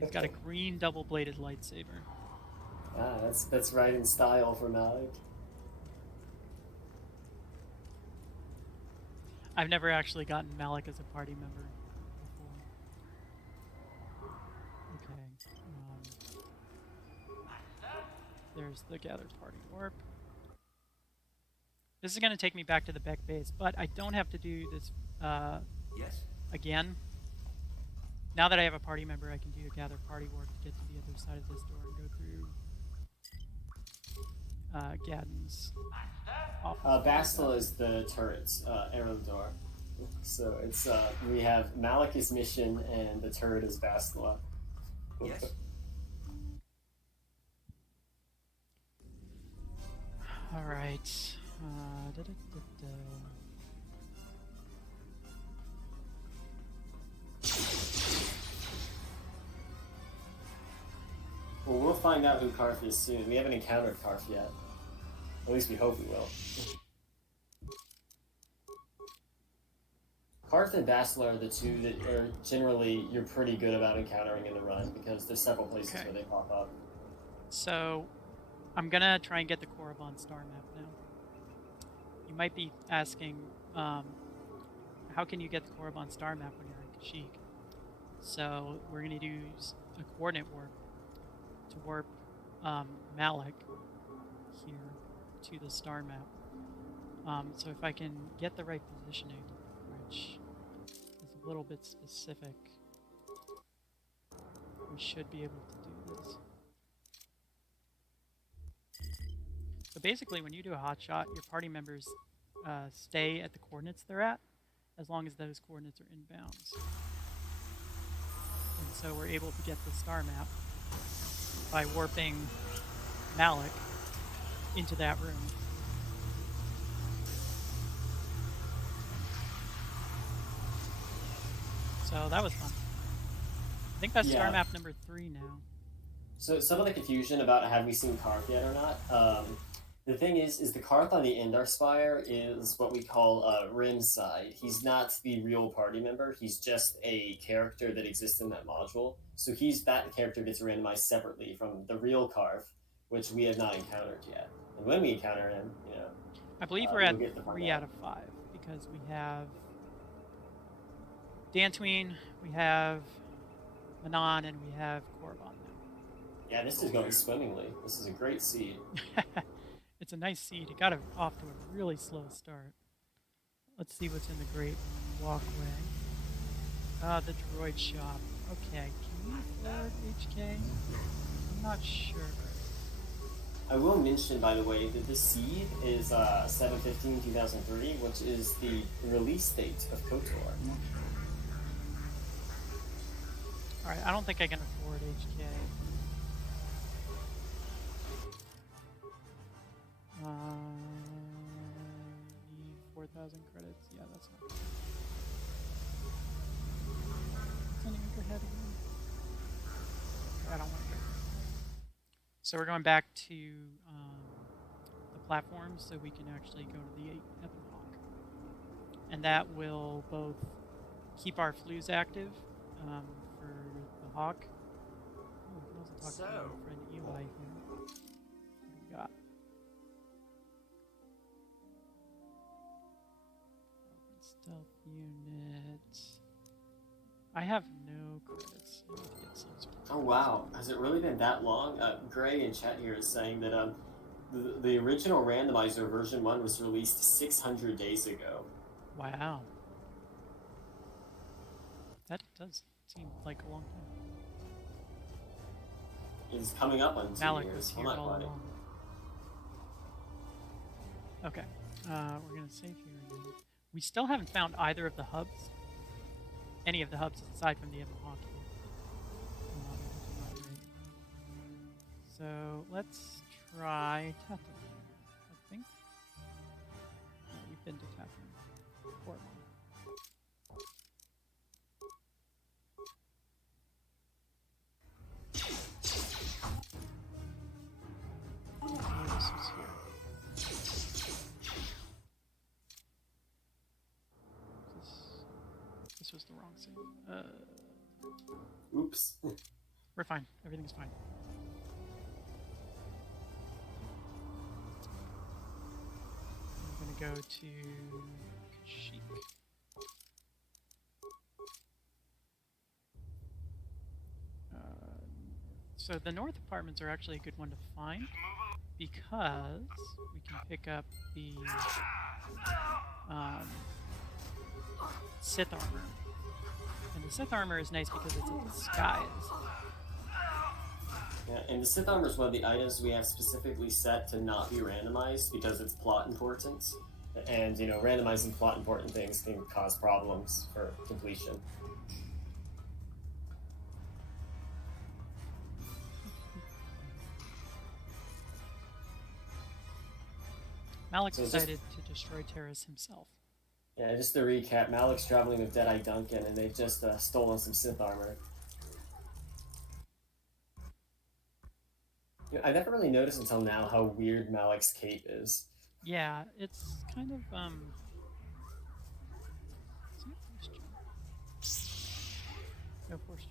He's got a green double-bladed lightsaber. Ah, that's right in style for Malik. I've never actually gotten Malik as a party member before. Okay. There's the gathered party warp. This is going to take me back to the Beck base, but I don't have to do this again. Now that I have a party member, I can do a gather party warp to get to the other side of this door and go through Gadden's office. Bastila is the turret's arrow door. So it's we have Malik's mission and the turret is Bastila. Yes. All right. Well, we'll find out who Karth is soon. We haven't encountered Karth yet. At least we hope we will. Karth and Bastila are the two that are generally you're pretty good about encountering in the run because there's several places where they pop up. So, I'm gonna try and get the Korriban star map now. You might be asking, how can you get the Korriban star map when you're in Kashyyyk? So, we're gonna use a coordinate warp to warp Malik here to the star map. So if I can get the right positioning, which is a little bit specific, we should be able to do this. So basically, when you do a hotshot, your party members stay at the coordinates they're at, as long as those coordinates are inbounds. And so we're able to get the star map by warping Malik into that room. So that was fun. I think that's star map number 3 now. So some of the confusion about have we seen Karth yet or not, the thing is the Karth on the Indar Spire is what we call Rimside. He's not the real party member. He's just a character that exists in that module. So that character gets randomized separately from the real Karth, which we have not encountered yet. And when we encounter him, you know, I believe we're at 3 out of 5 because we have Dantooine, we have Manon, and we have Korriban now. Yeah, this is going swimmingly. This is a great seed. It's a nice seed. It got off to a really slow start. Let's see what's in the Great Walkway. The droid shop. Okay, can we afford HK? I'm not sure. I will mention, by the way, that this seed is 7/15/2003, which is the release date of KOTOR. Alright, I don't think I can afford HK. Need 4,000 credits. Yeah, that's not good. Sending me go ahead again. I don't want to go. So we're going back to the platform so we can actually go to the Ebon Hawk. And that will both keep our flues active for the Hawk. Oh, I can also talk to our friend Eli here. What do we got? Stealth unit. I have no credits. I need to get some sort of Oh wow, has it really been that long? Gray in chat here is saying that the original Randomizer version 1 was released 600 days ago. Wow. That does seem like a long time. It's coming up on 2 Malik years. was here Well, not all quite. along. Okay, we're gonna save here again. We still haven't found either of the hubs. Any of the hubs aside from the Ebon Hawk. So let's try Tatooine, I think. No, we've been to Tatooine. Or this is here. This was the wrong scene. Oops. We're fine. Everything's fine. I'm gonna go to Kashyyyk. So the north apartments are actually a good one to find because we can pick up the Sith armor. And the Sith armor is nice because it's a disguise. Yeah, and the Sith armor is one of the items we have specifically set to not be randomized because it's plot important. And, you know, randomizing plot important things can cause problems for completion. Malik's decided to destroy Terrace himself. Yeah, just to recap, Malik's traveling with Deadeye Duncan, and they've just stolen some Sith armor. You know, I never really noticed until now how weird Malik's cape is. Yeah, it's kind of, is it force jump? No force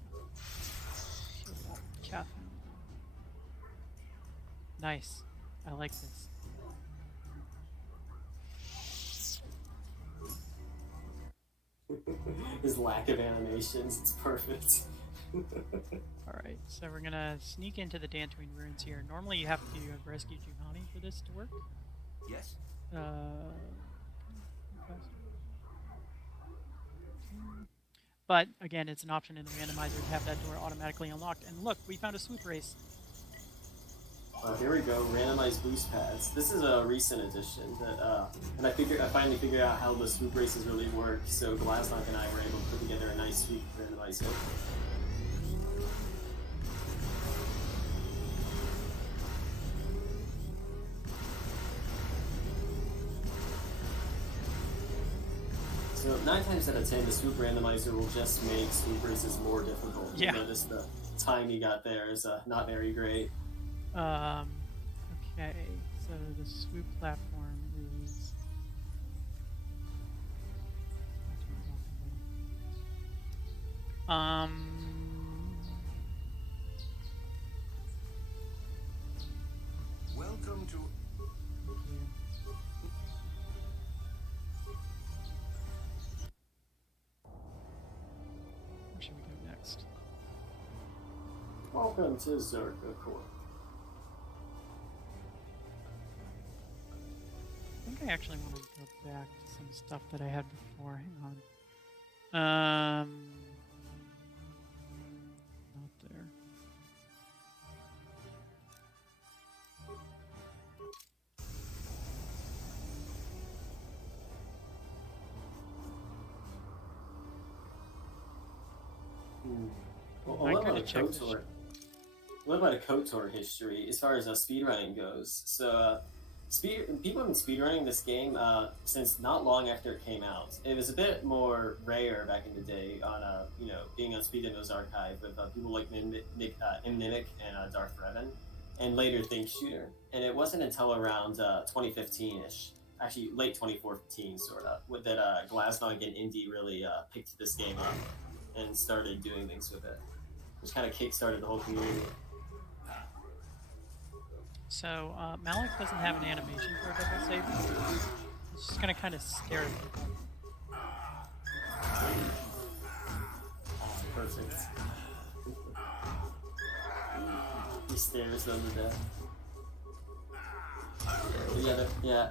jump. Caffeine. Nice. I like this. His lack of animations, it's perfect. Alright, so we're gonna sneak into the Dantooine ruins here. Normally you have to have rescued Juhani for this to work. Yes. But again, it's an option in the randomizer to have that door automatically unlocked. And look, we found a swoop race. Here we go, randomized boost pads. This is a recent addition that, and I finally figured out how the swoop races really work. So Glasnock and I were able to put together a nice swoop randomizer. So 9 times out of 10, the swoop randomizer will just make swoop races more difficult. Yeah. Notice the time you got there is not very great. Okay, so the swoop platform is... Welcome to. Where should we go next? Welcome to Zerka Corp. I think I actually want to go back to some stuff that I had before. Hang on. Not there. Well, I what gotta about a check this KOTOR? What about a KOTOR history as far as speedrunning goes? So, people have been speedrunning this game since not long after it came out. It was a bit more rare back in the day on being on Speedrun's archive with people like Mimic and Darth Revan, and later Think Shooter. And it wasn't until around 2015-ish, actually late 2014 sort of, that Glasnog and Indy really picked this game up and started doing things with it, which kind of kickstarted the whole community. So, Malik doesn't have an animation for a double save. It's just gonna kind of stare at people. Perfect. He stares them to death.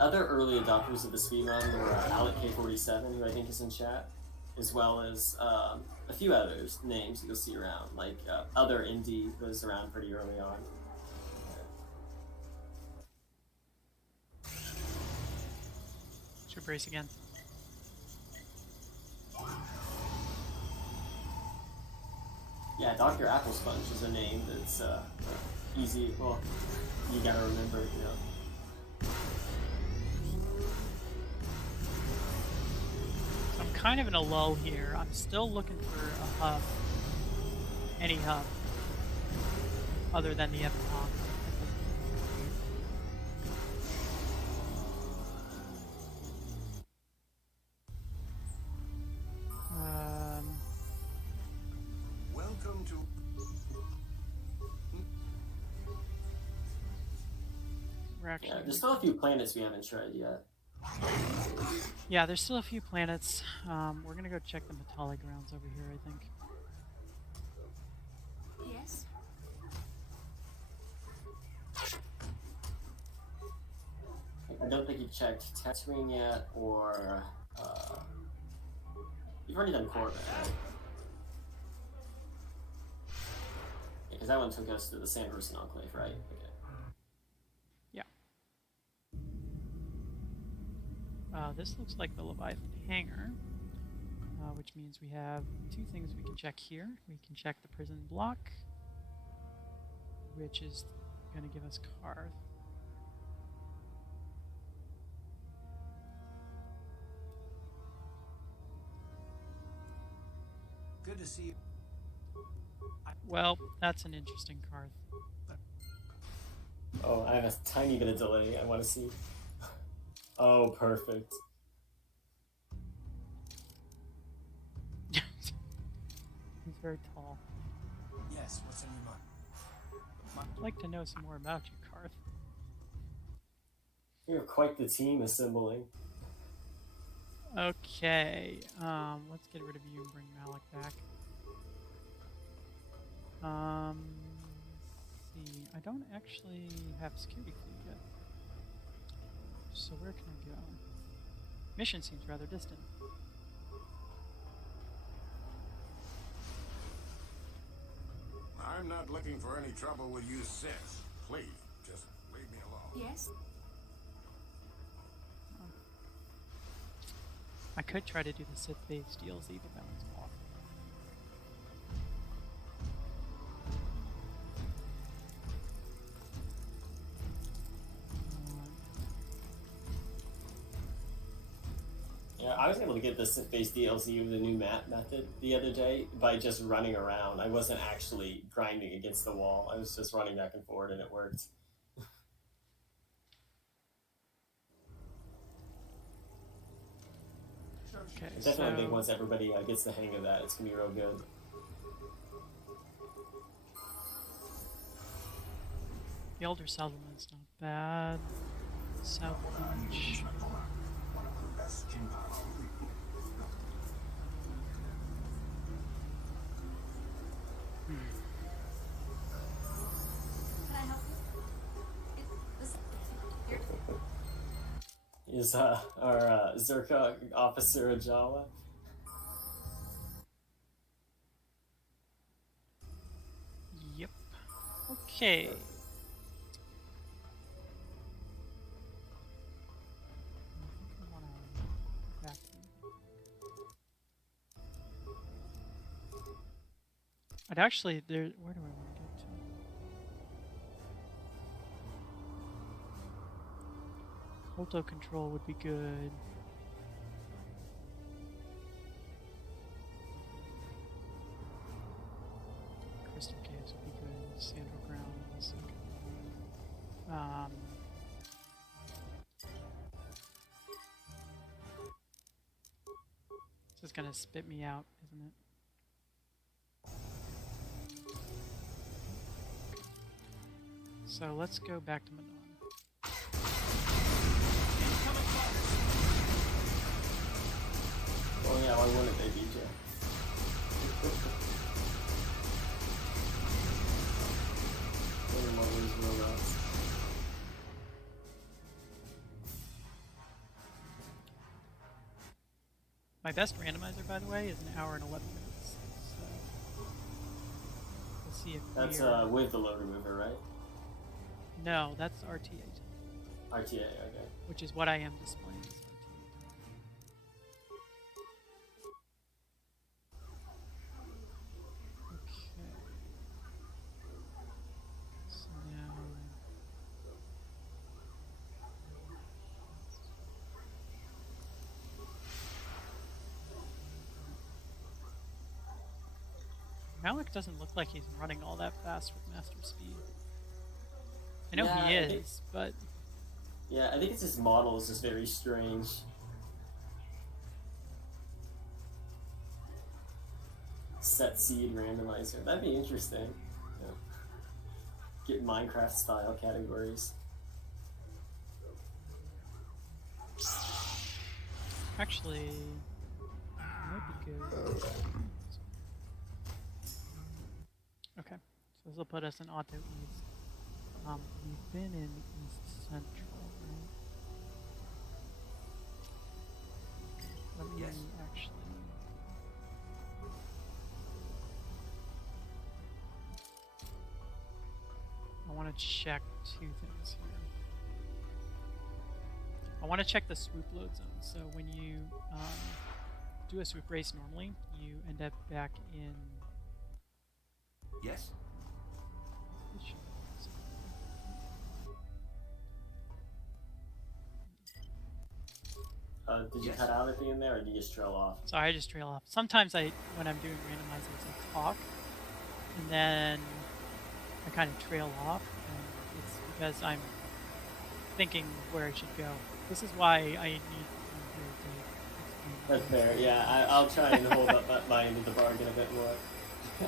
Other early adopters of the speedrun were Alec K47, who I think is in chat, as well as a few others names that you'll see around, like Other Indie was around pretty early on. Should brace again. Yeah, Dr. Apple Sponge is a name that's easy. Well, you gotta remember, you know. So I'm kind of in a lull here. I'm still looking for a hub. Any hub. Other than the F-Pom. Welcome to. We're actually... Yeah, there's still a few planets we haven't tried yet. Yeah, there's still a few planets. We're gonna go check the metallic grounds over here, I think. Yes? I don't think you checked Tatooine yet, or you've already done Corbin, right? Because that one took us to the Sanderson Enclave, right? Okay. Yeah. This looks like the Leviathan hangar, which means we have 2 things we can check here. We can check the prison block, which is going to give us Karth. Good to see you. Well, that's an interesting Karth. Oh, I have a tiny bit of delay. I want to see. Oh, perfect. He's very tall. Yes, what's on your mind? I'd like to know some more about you, Karth. You're quite the team assembling. Okay, let's get rid of you and bring Malik back. Let's see, I don't actually have security fleet yet. So where can I go? Mission seems rather distant. I'm not looking for any trouble with you Siths. Please, just leave me alone. Yes? I could try to do the Sith-based DLC, but that one's off. Yeah, I was able to get the Sith-based DLC with the new map method the other day by just running around. I wasn't actually grinding against the wall. I was just running back and forth, and it worked. Okay, I definitely think so once everybody gets the hang of that, it's gonna be real good. the older settlement's not bad. South Beach. One of the best Kinpals. Can I help you? Here. Is our Zerka officer a Jawa? Yep. Okay. I'd actually there. Where do I want to get to? Auto control would be good. Crystal caves would be good. Sandal grounds. This is gonna spit me out, isn't it? So let's go back to Manon. Oh yeah, why wouldn't they, DJ? One of these robots. My best randomizer, by the way, is an hour and 11 minutes. So we'll see if That's we're... with the load remover, right? No, that's RTA, RTA, okay. which is what I am displaying as RTA. Okay. So now... Malik doesn't look like he's running all that fast with Master Speed. I know Yeah, he I think- is, but Yeah, I think it's his model is just very strange. Set seed randomizer. That'd be interesting. Yeah. Get Minecraft style categories. actually, it might be good. Okay, so this will put us in Auto East. We've been in East Central, right? Let me actually... I want to check two things here. I want to check the swoop load zone. So when you do a swoop race normally, you end up back in... Yes? Did you cut out at the end there, or did you just trail off? Sorry, I just trail off. Sometimes when I'm doing randomizers, I talk, and then I kind of trail off, and it's because I'm thinking where I should go. This is why I need you here to That's fair. Yeah, I'll try and hold up my end of the bargain a bit more.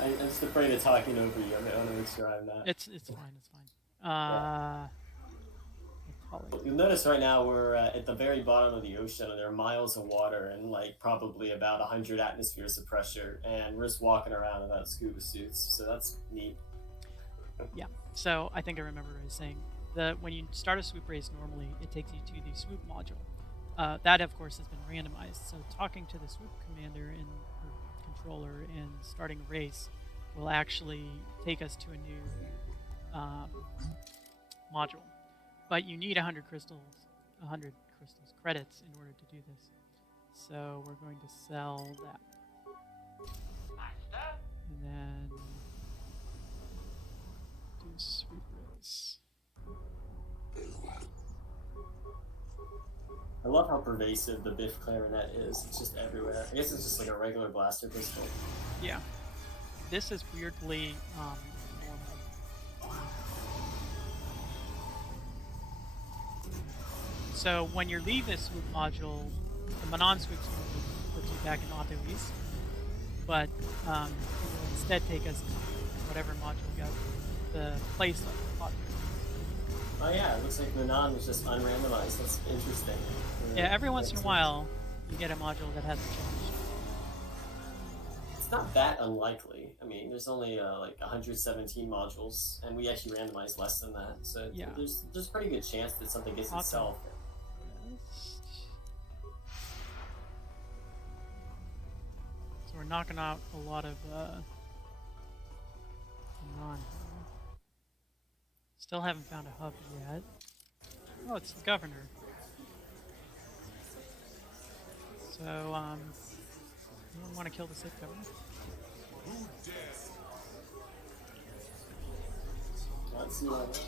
I'm just afraid of talking over you. I want to make sure I'm not. It's fine. It's fine. You'll notice right now we're at the very bottom of the ocean, and there are miles of water and like probably about 100 atmospheres of pressure, and we're just walking around without scuba suits, so that's neat. Yeah. So I think I remember what I was saying. When you start a swoop race normally, it takes you to the swoop module. That of course has been randomized. So talking to the swoop commander or controller and starting a race will actually take us to a new module. But you need 100 credits in order to do this. So we're going to sell that. And then do sweep race. I love how pervasive the Biff clarinet is. It's just everywhere. I guess it's just like a regular blaster pistol. Yeah. This is weirdly normal. So when you leave this swoop module, the non-swoop module puts you back in auto ease, but it will instead take us to whatever module got the place of the auto ease. Oh yeah, it looks like Manon was just unrandomized. That's interesting. Yeah, every once in a while you get a module that hasn't changed. It's not that unlikely. I mean, there's only like 117 modules, and we actually randomized less than that. So Yeah. there's a pretty good chance that something gets itself. So we're knocking out a lot of non. Still haven't found a hub yet. Oh, it's the governor. So you want to kill the Sith governor? Let's see what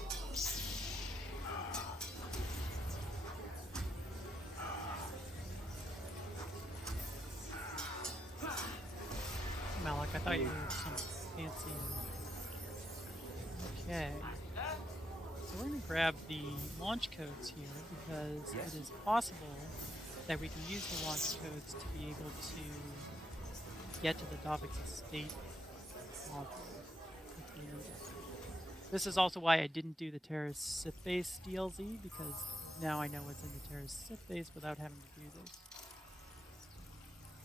Malik, I thought you were some fancy. Okay. So we're going to grab the launch codes here because it is possible that we can use the launch codes to be able to get to the Davix Estate module. if we need it. This is also why I didn't do the Terrace Sith Base DLZ, because now I know what's in the Terrace Sith Base without having to do this.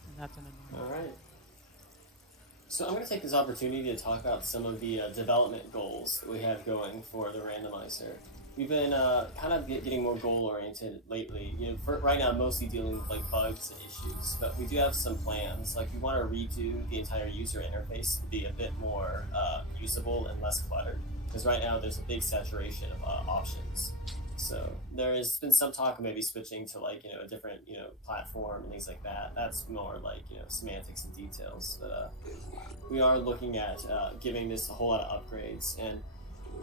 And that's an annoying. Alright. So I'm going to take this opportunity to talk about some of the development goals that we have going for the randomizer. We've been kind of getting more goal-oriented lately. You know, right now, mostly dealing with like bugs and issues, but we do have some plans. Like, we want to redo the entire user interface to be a bit more usable and less cluttered. Because right now, there's a big saturation of options. So there has been some talk of maybe switching to like, a different, platform and things like that. That's more like, semantics and details. But we are looking at giving this a whole lot of upgrades. And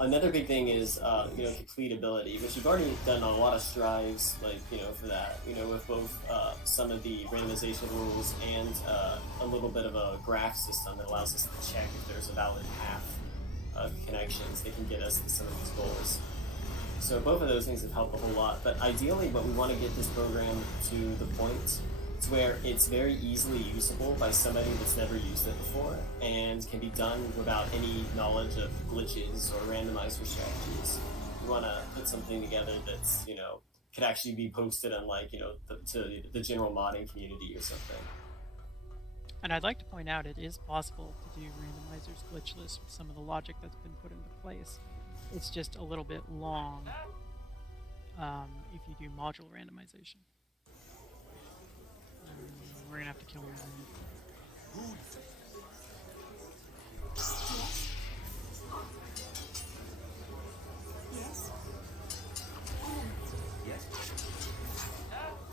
another big thing is, completability, which we've already done a lot of strides, like, for that, with both some of the randomization rules and a little bit of a graph system that allows us to check if there's a valid path of connections that can get us to some of these goals. So both of those things have helped a whole lot, but ideally what we want to get this program to the point to where it's very easily usable by somebody that's never used it before and can be done without any knowledge of glitches or randomizer strategies. We want to put something together that's, could actually be posted on like, to the general modding community or something. And I'd like to point out it is possible to do randomizers glitchless with some of the logic that's been put into place. It's just a little bit long if you do module randomization. We're gonna have to kill him. Yes.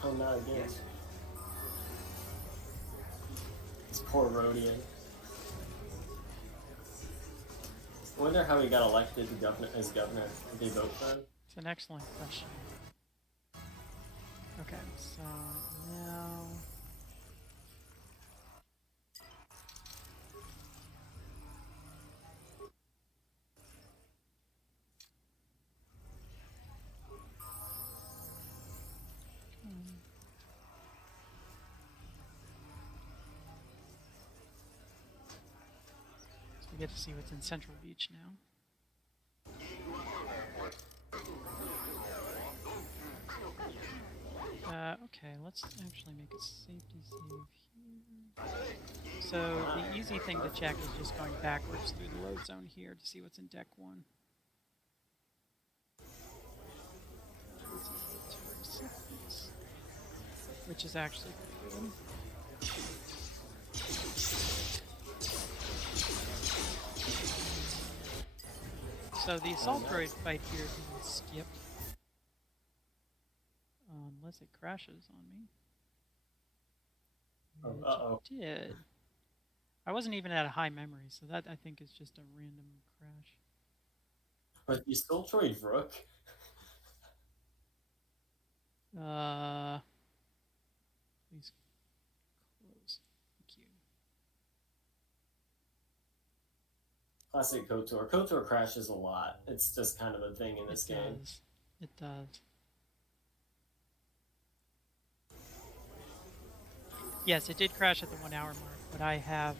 Oh, not again. Yes. This poor Rodian. I wonder how he got elected as governor. Did they vote for him? It's an excellent question. Okay, so now... We get to see what's in Central Beach now. Okay, let's actually make a safety save here. So the easy thing to check is just going backwards through the load zone here to see what's in deck 1. Which is actually pretty good. So the assault droid fight here can skip. Unless it crashes on me. Which Uh-oh. it did. I wasn't even at a high memory, so that I think is just a random crash. But the assault droid Rook? Please close. Thank you. Classic KOTOR. KOTOR crashes a lot. It's just kind of a thing in this game. It does. Yes, it did crash at the 1 hour mark, but I have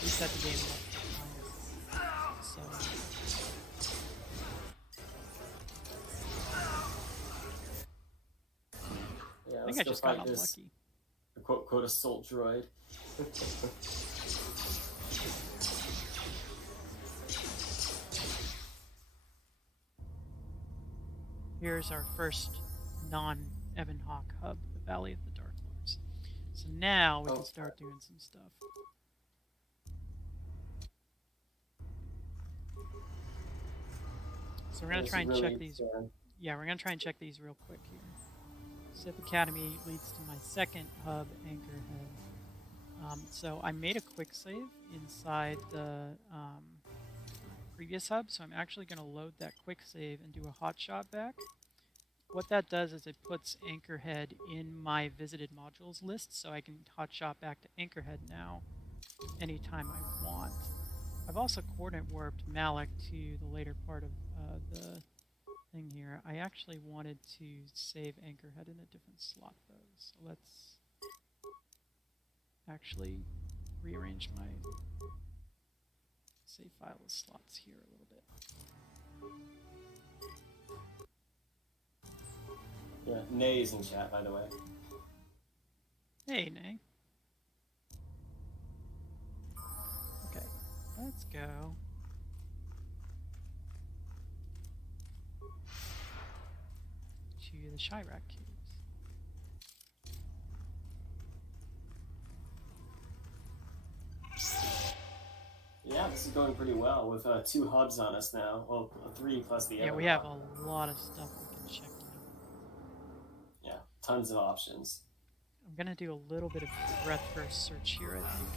reset the game multiple times. So Yeah, I think I just got unlucky. The quote assault droid. Here's our first non-Evan Hawk hub, the Valley of the Dark Lords. So now we can start doing some stuff. So we're gonna try and check these. Yeah, we're gonna try and check these real quick here. Sith Academy leads to my second hub, Anchorhead. So I made a quick save inside the previous hub, so I'm actually going to load that quick save and do a hot shot back. What that does is it puts Anchorhead in my visited modules list, so I can hot shot back to Anchorhead now anytime I want. I've also coordinate warped Malik to the later part of the thing here. I actually wanted to save Anchorhead in a different slot though, so let's actually rearrange my save file slots here a little bit. Yeah, Nay is in chat, by the way. Hey, Nay. Okay, let's go. To the Chirac cubes. Yeah, this is going pretty well with 2 hubs on us now. Well, 3 plus the Yeah, we have a lot of stuff we can check now. Yeah, tons of options. I'm gonna do a little bit of breadth first search here, I think.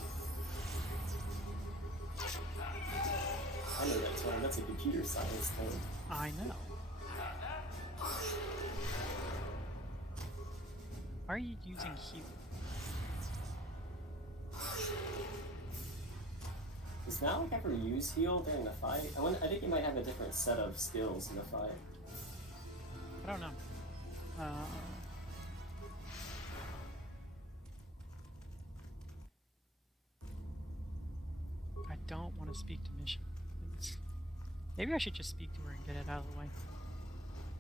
I know that term. That's a computer science thing. I know. Are you using heal? Does Malik ever use heal during the fight? I think he might have a different set of skills in the fight. I don't know. I don't want to speak to Mission. Maybe I should just speak to her and get it out of the way.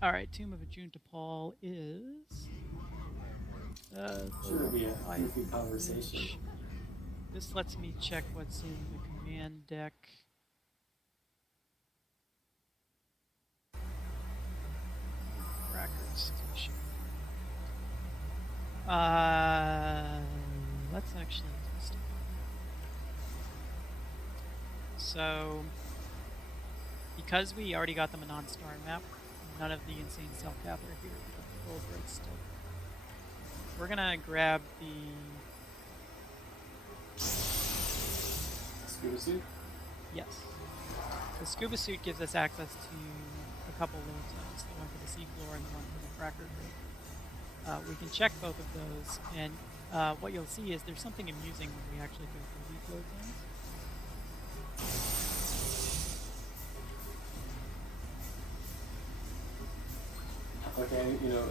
Alright, Tomb of Ajun Paul is... Sure, it'll be a goofy conversation. This lets me check what's in the command deck. Cracker station. Let's actually test it. So, because we already got them a non-star map, none of the insane cell cap are here. We got full break still. We're gonna grab the Scuba suit? Yes. The scuba suit gives us access to a couple load zones, the one for the seafloor and the one for the cracker grid. We can check both of those, and what you'll see is there's something amusing when we actually go through these load zones. Okay,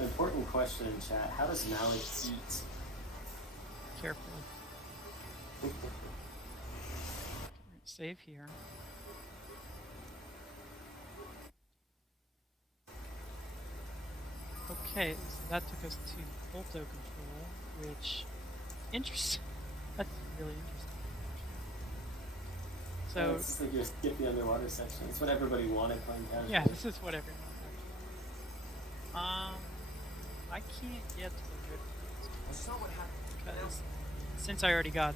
important question in chat. How does Malik eat? Carefully. Save here. Okay, so that took us to Polto control, which... Interesting. That's really interesting. So... It's like you skip the underwater section. It's what everybody wanted playing casual. Yeah, this is what everyone wanted. I can't get to the rift I saw what happened. because since I already got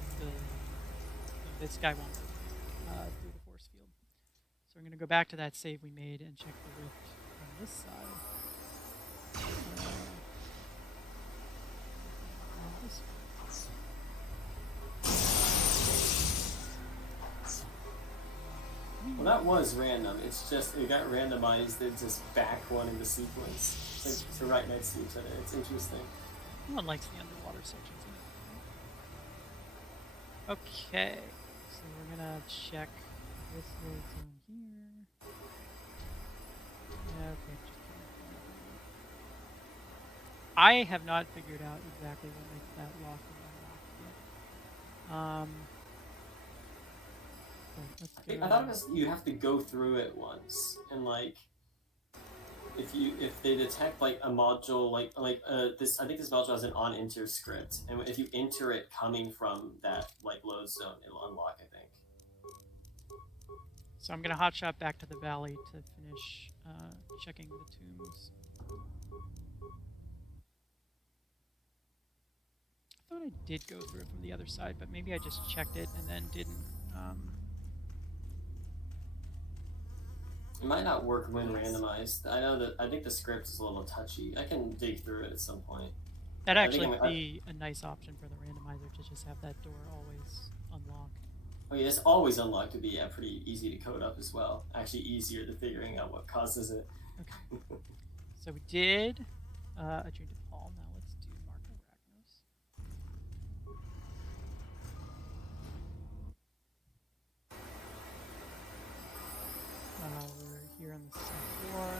this guy won't through the force field. So we're going to go back to that save we made and check the rift on this side. This Well, that was random. It's just it got randomized. It just back one in the sequence to right next to each other. It's interesting. No one likes the underwater sections. Okay, so we're gonna check this load zone here. Yeah, okay. I have not figured out exactly what makes that lock and unlock yet. So let's I thought it was you have to go through it once, and like if they detect like a module this, I think this module has an on enter script, and if you enter it coming from that like load zone, it'll unlock, I think. So I'm gonna hotshot back to the valley to finish checking the tombs. I thought I did go through it from the other side, but maybe I just checked it and then didn't. It might not work when randomized. I think the script is a little touchy. I can dig through it at some point. That actually would be a nice option for the randomizer to just have that door always unlocked. Oh yeah, it's always unlocked to be pretty easy to code up as well. Actually easier than figuring out what causes it. Okay. So we did a Dream to Paul. Now let's do Marco Ragnos. We're here on the second floor.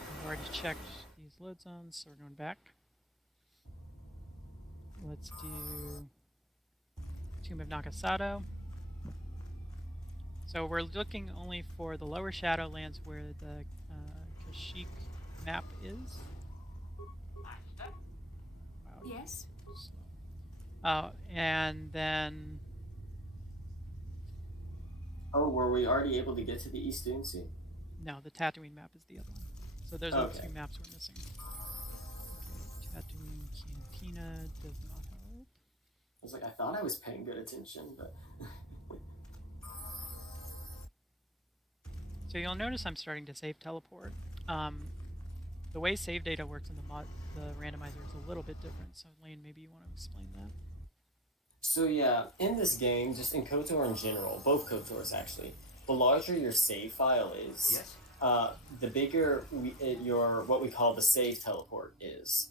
We've already checked these load zones, so we're going back. Let's do Tomb of Nakasato. So we're looking only for the lower Shadowlands where the Kashyyyk map is. Wow. Yes. And then... Oh, were we already able to get to the East Dune Sea? No, the Tatooine map is the other one. So those are the two maps we're missing. Okay, Tatooine Cantina does not help. I was like, I thought I was paying good attention, but... So you'll notice I'm starting to save teleport. The way save data works in the randomizer is a little bit different, so Lane, maybe you want to explain that? So yeah, in this game, just in KOTOR in general, both KOTORs actually, the larger your save file is, Yes. the bigger what we call the save teleport is.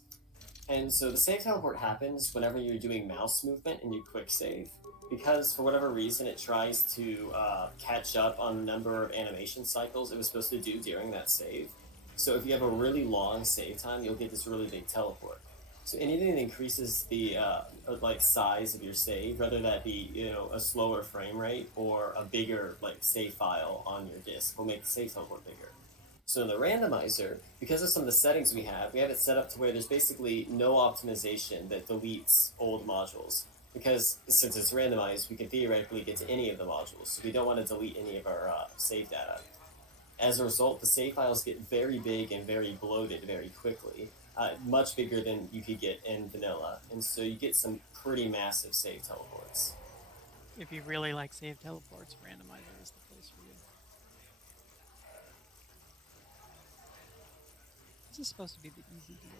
And so the save teleport happens whenever you're doing mouse movement and you quick save, because for whatever reason it tries to catch up on the number of animation cycles it was supposed to do during that save. So if you have a really long save time, you'll get this really big teleport. So anything that increases the size of your save, whether that be a slower frame rate or a bigger save file on your disk, will make the save teleport bigger. So in the randomizer, because of some of the settings we have it set up to where there's basically no optimization that deletes old modules. Because since it's randomized, we can theoretically get to any of the modules, so we don't want to delete any of our save data. As a result, the save files get very big and very bloated very quickly, much bigger than you could get in vanilla, and so you get some pretty massive save teleports. If you really like save teleports, Randomizer is the place for you. This is supposed to be the easy deal.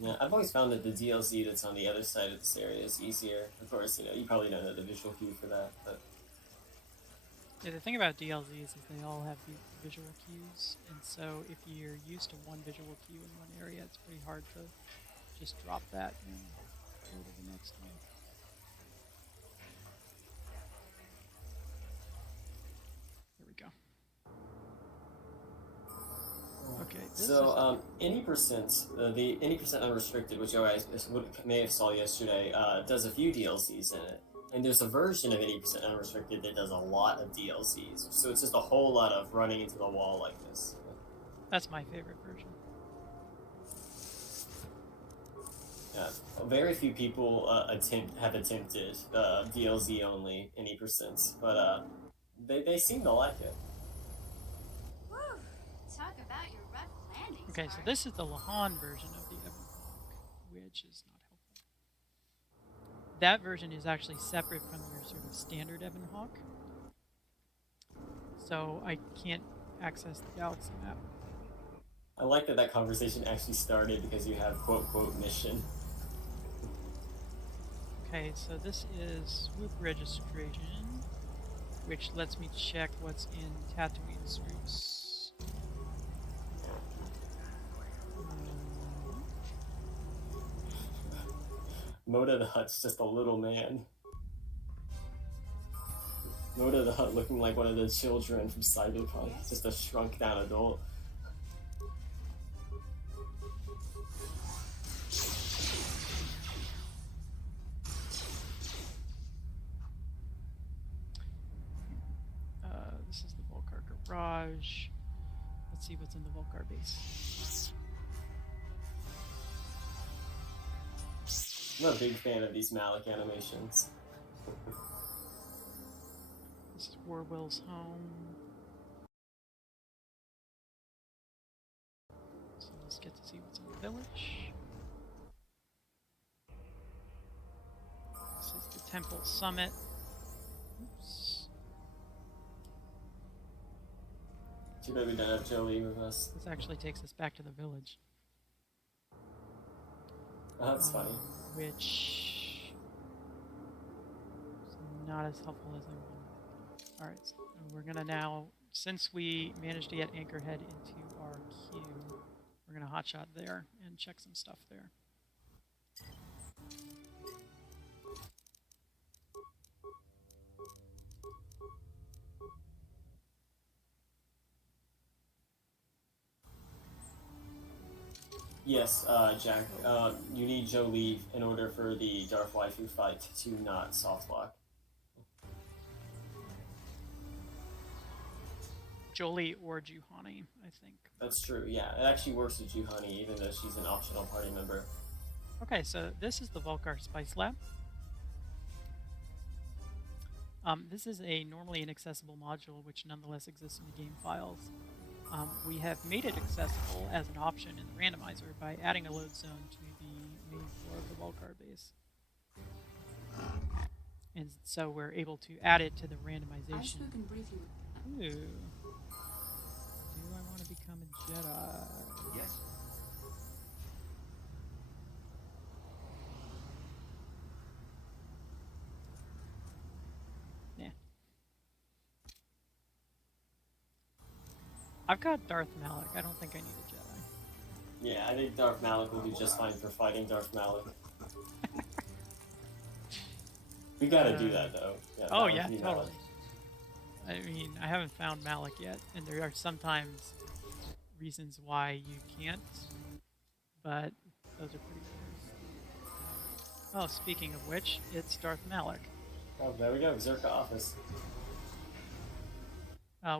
Yeah, I've always found that the DLC that's on the other side of this area is easier. Of course, you probably don't know the visual cue for that, but... Yeah, the thing about DLZs is they all have these visual cues, and so if you're used to one visual cue in one area, it's pretty hard to just drop that and go to the next one. Here we go. Okay. So any percent, the any percent unrestricted, which you guys may have saw yesterday, does a few DLCs in it, and there's a version of any percent unrestricted that does a lot of DLCs. So it's just a whole lot of running into the wall like this. That's my favorite version. Yeah, very few people have attempted DLZ only any percent, but They seem to like it. Whew. Talk about your rough landings. Okay, so Bart. this is the Lahan version of the Ebon Hawk, which is not helpful. That version is actually separate from your sort of standard Ebon Hawk. So I can't access the galaxy map. I like that that conversation actually started because you have quote quote mission. Okay, so this is swoop registration, which lets me check what's in Tatooine's routes. Moda the Hutt's just a little man. Moda the Hutt looking like one of the children from Cyberpunk, just a shrunk down adult. This is the Volcar garage. Let's see what's in the Volcar base. I'm a big fan of these Malik animations. This is Warwell's home. So let's get to see what's in the village. This is the temple summit. Oops. Too bad we don't have Jolie with us. This actually takes us back to the village. Oh, that's funny. Which is not as helpful as I wanted. Alright, so we're gonna now, since we managed to get Anchorhead into our queue, we're gonna hotshot there and check some stuff there. Yes, Jack, you need Jolie in order for the Darth Waifu fight to not soft lock. Jolie or Juhani, I think. That's true, yeah. It actually works with Juhani, even though she's an optional party member. Okay, so this is the Volcar Spice Lab. This is a normally inaccessible module which nonetheless exists in the game files. We have made it accessible as an option in the randomizer by adding a load zone to the main floor of the Volcar base. And so we're able to add it to the randomization. I've spoken briefly with... Ooh. Do I want to become a Jedi? Yes. Yeah. I've got Darth Malik. I don't think I need a Jedi. Yeah, I think Darth Malik will do just fine for fighting Darth Malik. We gotta do that, though. Yeah, Oh Malik yeah, v. totally. Malik. I mean, I haven't found Malik yet, and there are sometimes reasons why you can't, but those are pretty clear. Oh, speaking of which, it's Darth Malik. Oh, there we go, Zerka office.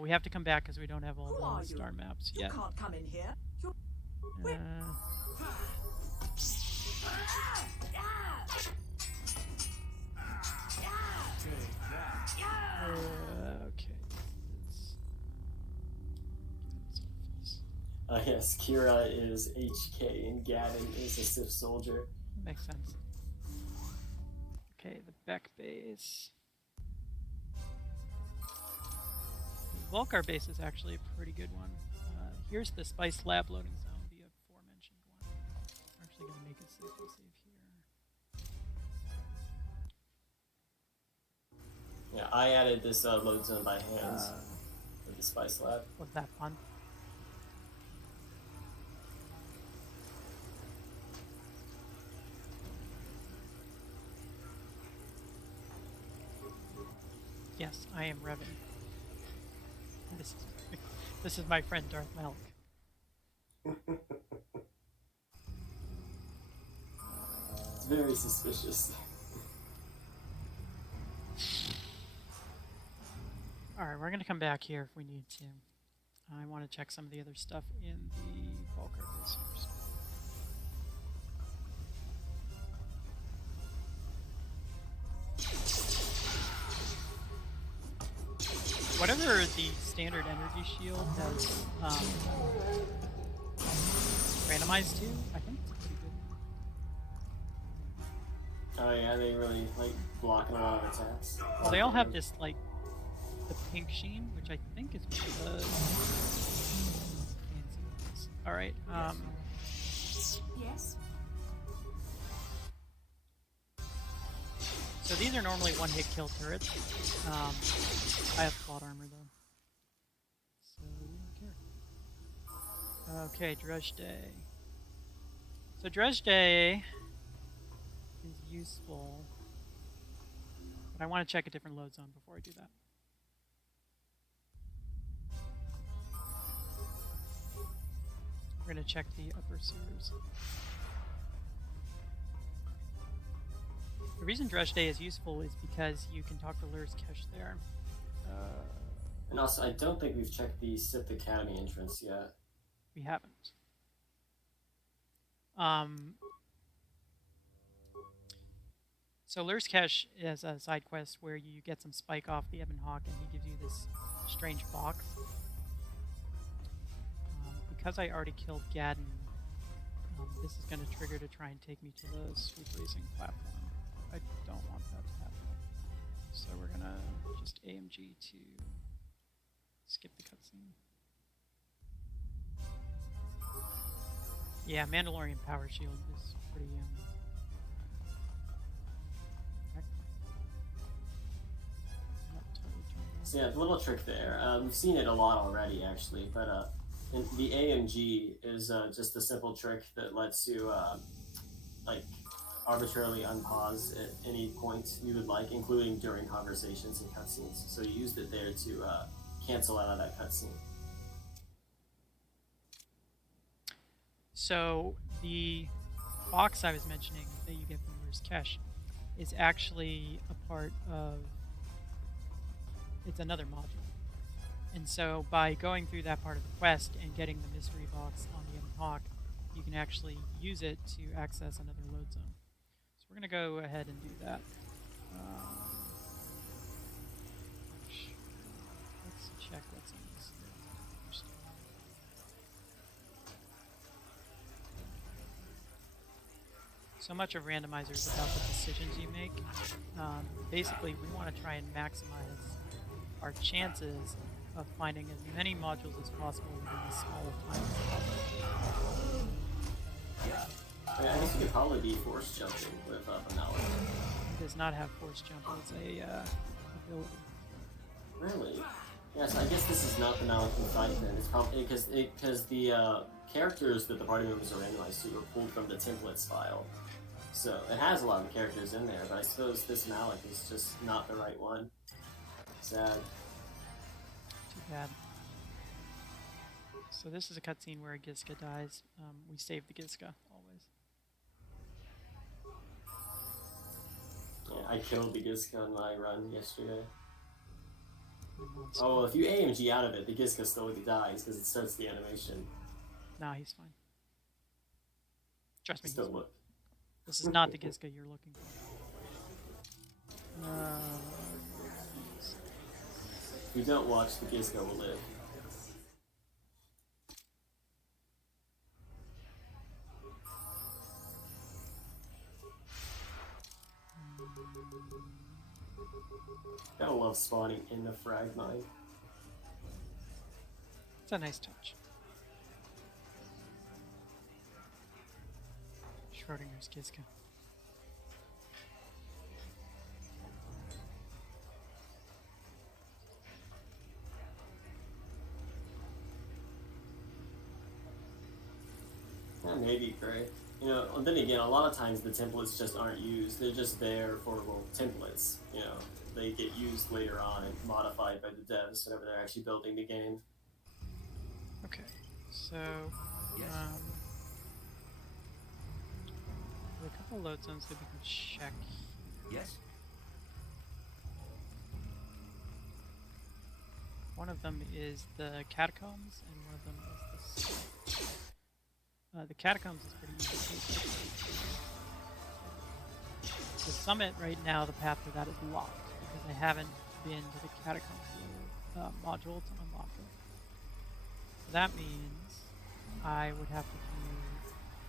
We have to come back because we don't have all Who are the you? star maps You yet. can't come in here. You're... Okay. Yes, Kira is HK and Gadden is a Sith soldier. Makes sense. Okay, the Beck base. The Volcar base is actually a pretty good one. Here's the Spice Lab loading zone, the aforementioned one. We're actually going to make it safe to save here. Yeah, I added this load zone by hand for the Spice Lab. Was that fun? Yes, I am Revan. This is my friend Darth Malik. It's very suspicious. Alright, we're going to come back here if we need to. I want to check some of the other stuff in the Volcar base first. Whatever the standard energy shield has randomized to, I think it's pretty good. Oh yeah, they really like blocking a lot of attacks. Well, they all have this like the pink sheen, which I think is one of the fancy ones. All right. Yes? So these are normally one-hit kill turrets. I have plot armor though, so we don't care. Okay, Dredge Day. So Dredge Day is useful, but I want to check a different load zone before I do that. We're going to check the upper sewers. The reason Dredge Day is useful is because you can talk to Lur's Kesh there. And also, I don't think we've checked the Sith Academy entrance yet. We haven't. So Lur's Kesh is a side quest where you get some spike off the Ebon Hawk and he gives you this strange box. Because I already killed Gadden, this is going to trigger to try and take me to the Swoop Racing platform. I don't want that to happen. So we're going to just AMG to skip the cutscene. Yeah, Mandalorian Power Shield is pretty So yeah, the little trick there. We've seen it a lot already, actually, but the AMG is just a simple trick that lets you like arbitrarily unpause at any point you would like, including during conversations and cutscenes. So you used it there to cancel out of that cutscene. So the box I was mentioning that you get from Lur's Kesh is actually a part of, it's another module. And so by going through that part of the quest and getting the mystery box on the Ebon Hawk, you can actually use it to access another load zone. So we're going to go ahead and do that. Let's check what's in this first. So much of Randomizer is about the decisions you make. Basically, we want to try and maximize our chances of finding as many modules as possible within the smallest time possible. I guess you could probably be force jumping with Banala. It does not have force jump as a ability. Really? Yes, I guess this is not the Malachi fight then. It's probably because the characters that the party members are randomized to are pulled from the templates file. So it has a lot of characters in there, but I suppose this Malik is just not the right one. Sad. Too bad. So this is a cutscene where a Gizka dies. We save the Gizka, always. Yeah, I killed the Gizka on my run yesterday. Oh, well, if you AMG out of it, the Gizka still dies because it starts the animation. Nah, he's fine. Trust me. Still look. This is not the Gizka you're looking for. If you don't watch, the Gizka will live. Gotta love spawning in the frag mine. It's a nice touch. Schrodinger's Gizka. That may be great. You know, then again, a lot of times the templates just aren't used. They're just there for, well, templates. You know, they get used later on and modified by the devs whenever they're actually building the game. Okay, so Yes. there are a couple load zones that we can check. Yes? One of them is the catacombs, and one of them is the summit. The catacombs is pretty easy to take. The summit right now, the path for that is locked because I haven't been to the catacombs yet. module to unlock it. So that means I would have to do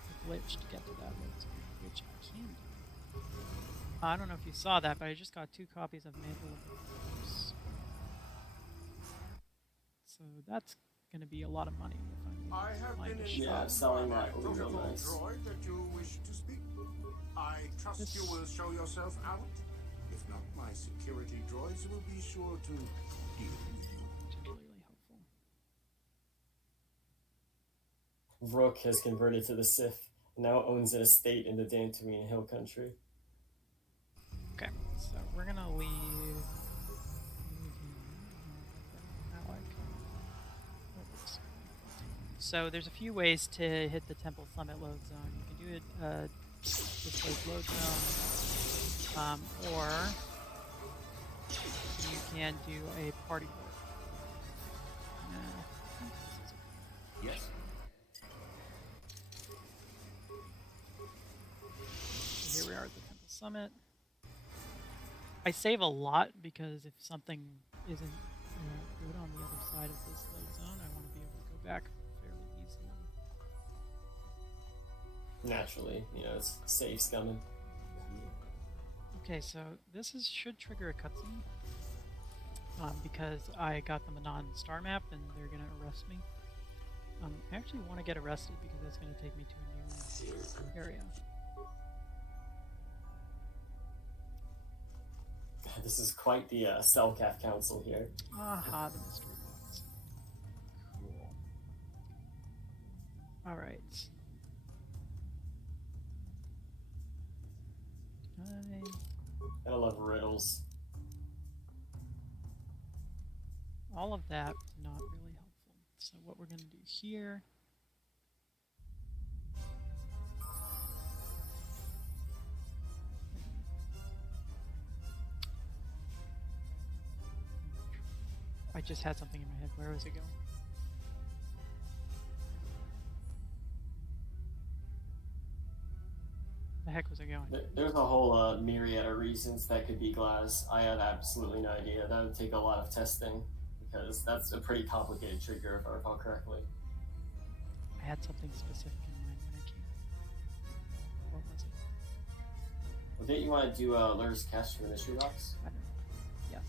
a glitch to get to that load zone, which I can do. I don't know if you saw that, but I just got 2 copies of Mantle of the Force. So that's going to be a lot of money if I'm I have flying been to Yeah, informed selling by my that would be real protocol nice. droid that you wish to speak. I trust This- you will show yourself out. If not, my security droids will be sure to deal with you. particularly helpful. Rook has converted to the Sith and now owns an estate in the Dantooine Hill Country. Okay, so we're gonna leave. So there's a few ways to hit the temple summit load zone. You can do it this load zone, or you can do a party load. Yes. So here we are at the temple summit. I save a lot because if something isn't good on the other side of this load zone, I want to be able to go back fairly easily. Naturally, it's safe coming. Okay, so this should trigger a cutscene because I got them a non-star map and they're gonna arrest me. I actually want to get arrested because that's gonna take me to a new area. This is quite the Cellcaf Council here. Aha, the mystery box. Cool. All right. I love riddles. All of that not really helpful. So what we're going to do here. I just had something in my head. Where was it going? The heck was it going? There's a whole myriad of reasons that could be glass. I had absolutely no idea. That would take a lot of testing because that's a pretty complicated trigger if I recall correctly. I had something specific in mind when I came. What was it? Well, didn't you want to do Lur's Cash for the mystery box? I don't know. Yes.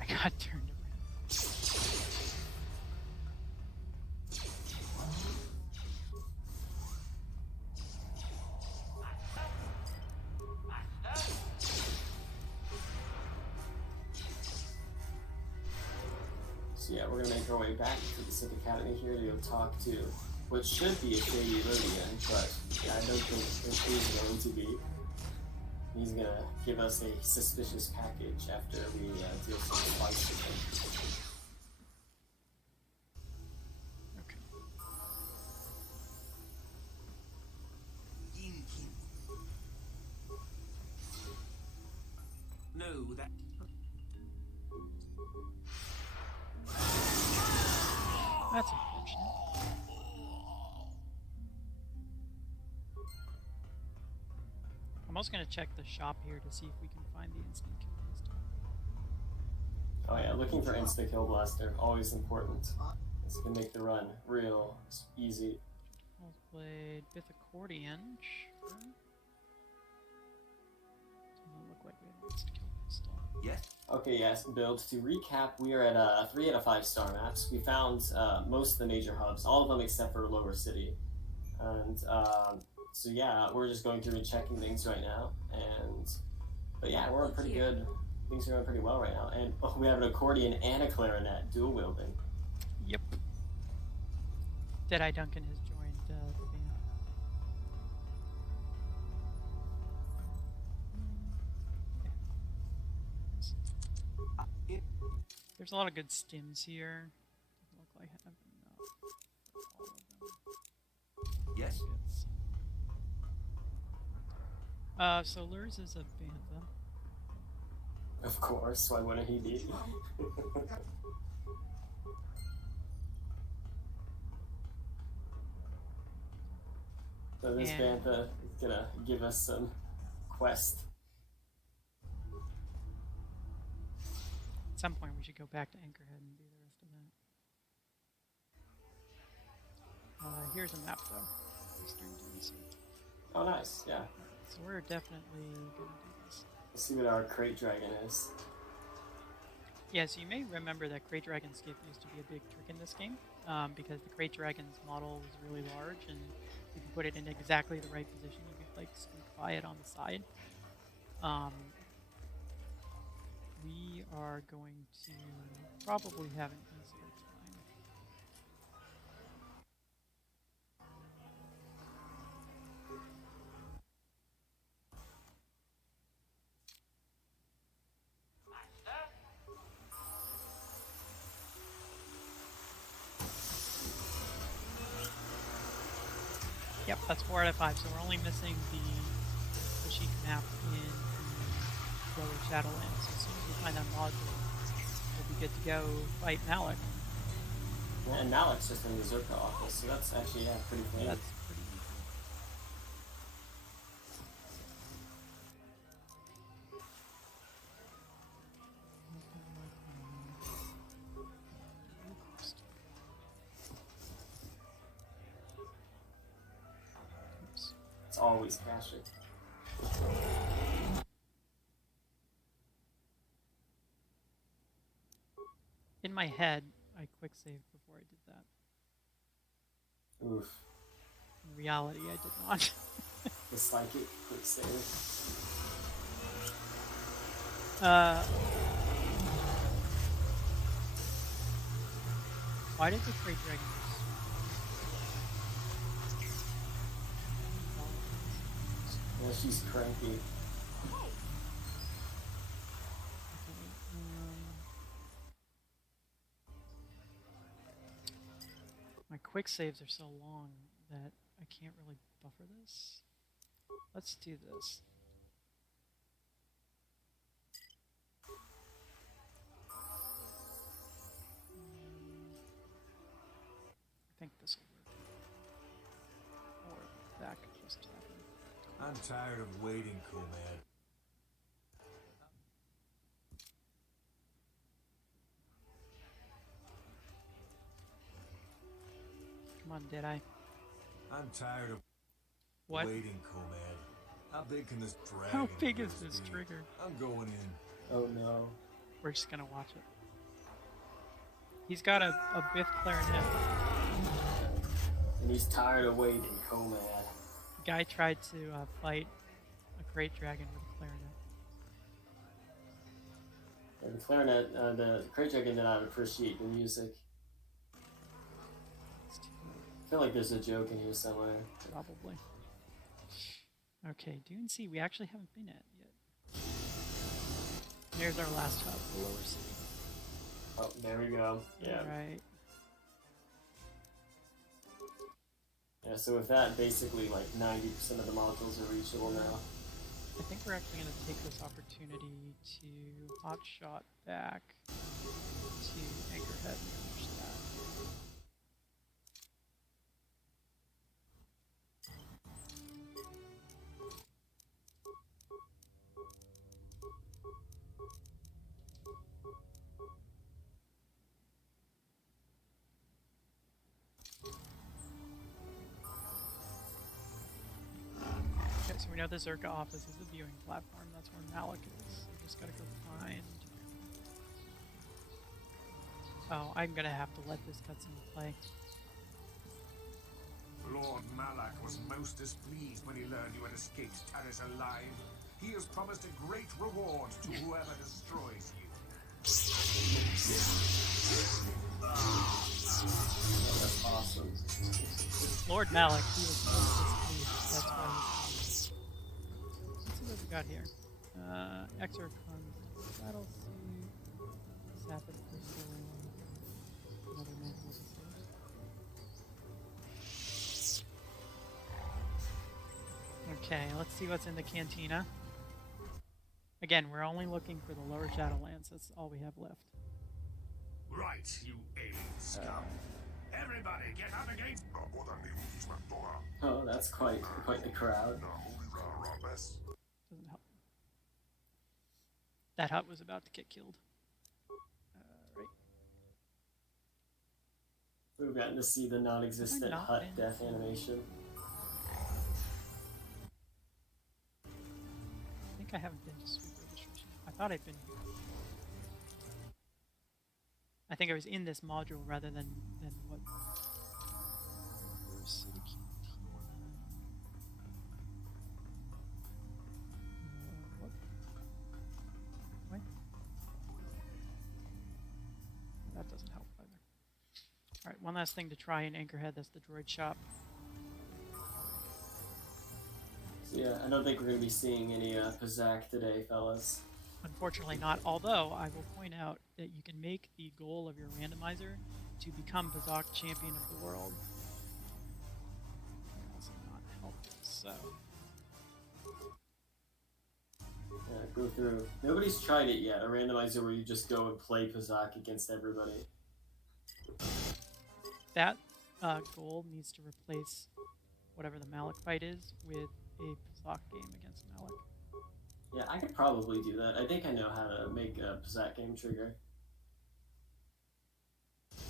I got turned around. So yeah, we're gonna make our way back to the Sith Academy here to go talk to what should be a Shady Lodian, but yeah, I don't think it is going to be. He's gonna give us a suspicious package after we deal some fights with him. Okay. No, that. That's unfortunate. I'm also going to check the shop here to see if we can find the instant kill pistol. Oh yeah, looking for Insta Kill Blaster, always important. This can make the run real easy. Played with accordion. Sure. Doesn't look like we have an instant kill pistol. Yes. Okay, yes, build. To recap, we are at 3 out of 5 star maps. We found most of the major hubs, all of them except for Lower City. And so yeah, we're just going through and checking things right now. But yeah, we're pretty good. Things are going pretty well right now. And we have an accordion and a clarinet dual wielding. Yep. Deadeye Duncan has joined the band. There's a lot of good stims here. Doesn't look like I have enough for all of them. Yes. So Lurs is a bantha. Of course, why wouldn't he be? So this bantha is gonna give us some quest. At some point, we should go back to Anchorhead and do the rest of that. Here's a map, though. Eastern Tennessee. Oh, nice. Yeah. So we're definitely going to do this. Let's see what our crate dragon is. Yeah, so you may remember that Crate Dragon skip used to be a big trick in this game, because the Crate Dragon's model was really large, and if you put it in exactly the right position, you could like squeak by it on the side. We are going to probably have an easier time. Yep, that's 4 out of 5, so we're only missing the sheep map in the lower Shadowlands. So as soon as we find that module, we'll be good to go fight Malik. Yeah, and Malik's just in the Zerka office, so that's actually, yeah, pretty clean. That's pretty easy. It's always caching. In my head, I quick saved before I did that. Oof. In reality, I did not. The psychic quick save. Why did the Crate Dragon Yeah, she's cranky. my quick saves are so long that I can't really buffer this. Let's do this. I think this will work. Or that could just happen. I'm tired of waiting, cool man. Come on, did I? I'm tired of What? waiting, cool man. How big can this dragon? How big is of yours this be? trigger? I'm going in. Oh no. We're just gonna watch it. He's got a Biff clarinet. And he's tired of waiting, Comad. Guy tried to fight a Crate Dragon with a clarinet. Yeah, the clarinet, the crate dragon did not appreciate the music. It's too I feel like there's a joke in here somewhere. Probably. Okay, Dune Sea, we actually haven't been at yet. There's our last hub, the lower city. Oh, there we go. Yeah. Right. Yeah, so with that, basically like 90% of the modules are reachable now. I think we're actually going to take this opportunity to hotshot back to Anchorhead and finish that. Okay, so we know the Zerka office is the viewing platform. That's where Malik is. We just gotta go find. Oh, I'm gonna have to let this cutscene play. Lord Malak was most displeased when he learned you had escaped Taris alive. He has promised a great reward to whoever destroys you. That's awesome. Lord Malik, he was most displeased. That's why he's Let's see what we got here. Exarchon's battle suit, Sapid crystal, another magical source. Okay, let's see what's in the cantina. Again, we're only looking for the lower Shadowlands. That's all we have left. Right, you alien scum. Everybody, get up against. Oh, that's quite the crowd. Doesn't help. That hut was about to get killed. We've gotten to see the non-existent not hut been- death animation. I think I haven't been to Sweet Registration. I thought I'd been here. I think I was in this module rather than what. City Cantina. What? What? That doesn't help either. All right, one last thing to try in Anchorhead. That's the droid shop. So yeah, I don't think we're going to be seeing any Pazak today, fellas. Unfortunately not, although I will point out that you can make the goal of your randomizer to become Pazak champion of the world. Also not helpful, so... Yeah, go through. Nobody's tried it yet, a randomizer where you just go and play Pazak against everybody. That goal needs to replace whatever the Malik fight is with a Pazak game against Malik. Yeah, I could probably do that. I think I know how to make a Pazak game trigger. Okay,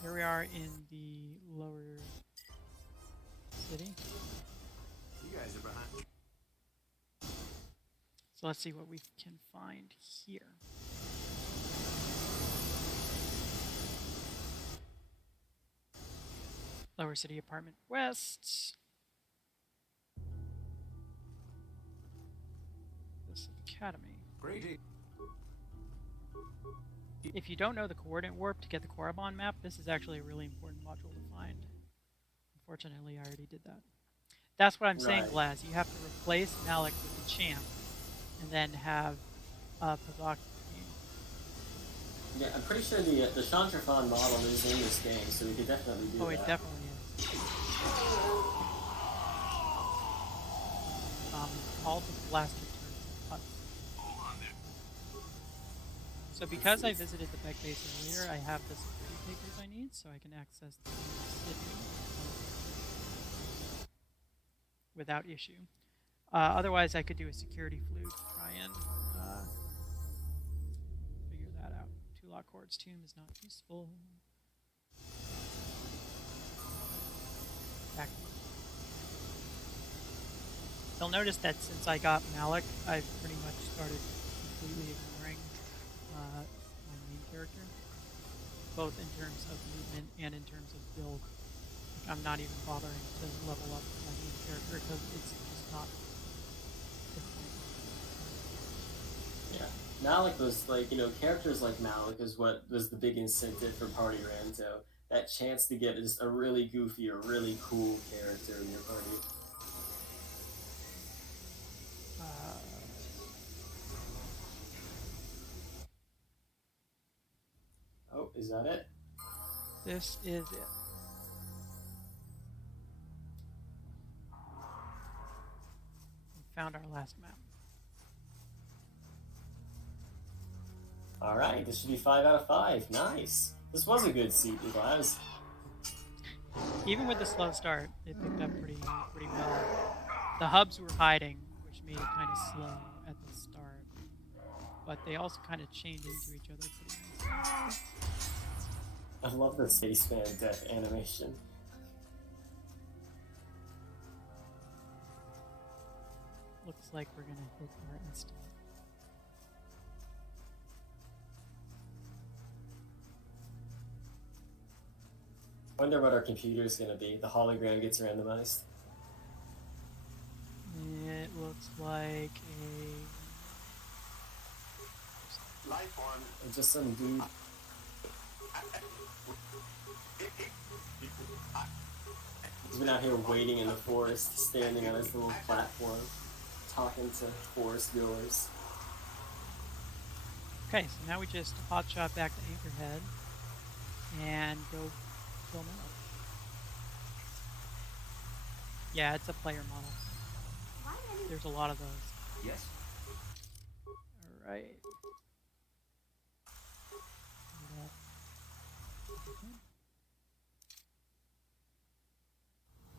here we are in the lower city. You guys are behind. So let's see what we can find here. Lower City Apartment West. This Academy. Great. If you don't know the coordinate warp to get the Korriban map, this is actually a really important module to find. Unfortunately, I already did that. That's what I'm saying, Right. Blaz. You have to replace Malik with the champ, and then have Pazak game. Yeah, I'm pretty sure the Chantrafon model is in this game, so we could definitely do Oh, that. it definitely is. All the blaster turns huts. So because I visited the Beck base earlier, I have the security papers I need, so I can access the city without issue. Otherwise, I could do a security fluke to try and figure that out. Two-lock Cord's tomb is not useful. Back. You'll notice that since I got Malik, I've pretty much started completely ignoring my main character, both in terms of movement and in terms of build. Like, I'm not even bothering to level up my main character because it's just not the point. Yeah. Malik was like, characters like Malik is what was the big incentive for Party Rando. That chance to get just a really goofy or really cool character in your party. Oh, is that it? This is it. We found our last map. Alright, this should be 5 out of 5. Nice. This was a good seat, Glaz. Even with the slow start, it picked up pretty well. The hubs were hiding, which made it kind of slow at the start, but they also kind of chained into each other pretty nicely. I love the spaceman death animation. Looks like we're gonna hit our instant. Wonder what our computer's gonna be. The hologram gets randomized. It looks like Life on. Or just some dude. He's been out here waiting in the forest, standing on his little platform, talking to forest goers. okay. So now we just hotshot back to Anchorhead and go kill Mel. Yeah, it's a player model. Why did I There's a lot of those. Yes. All right.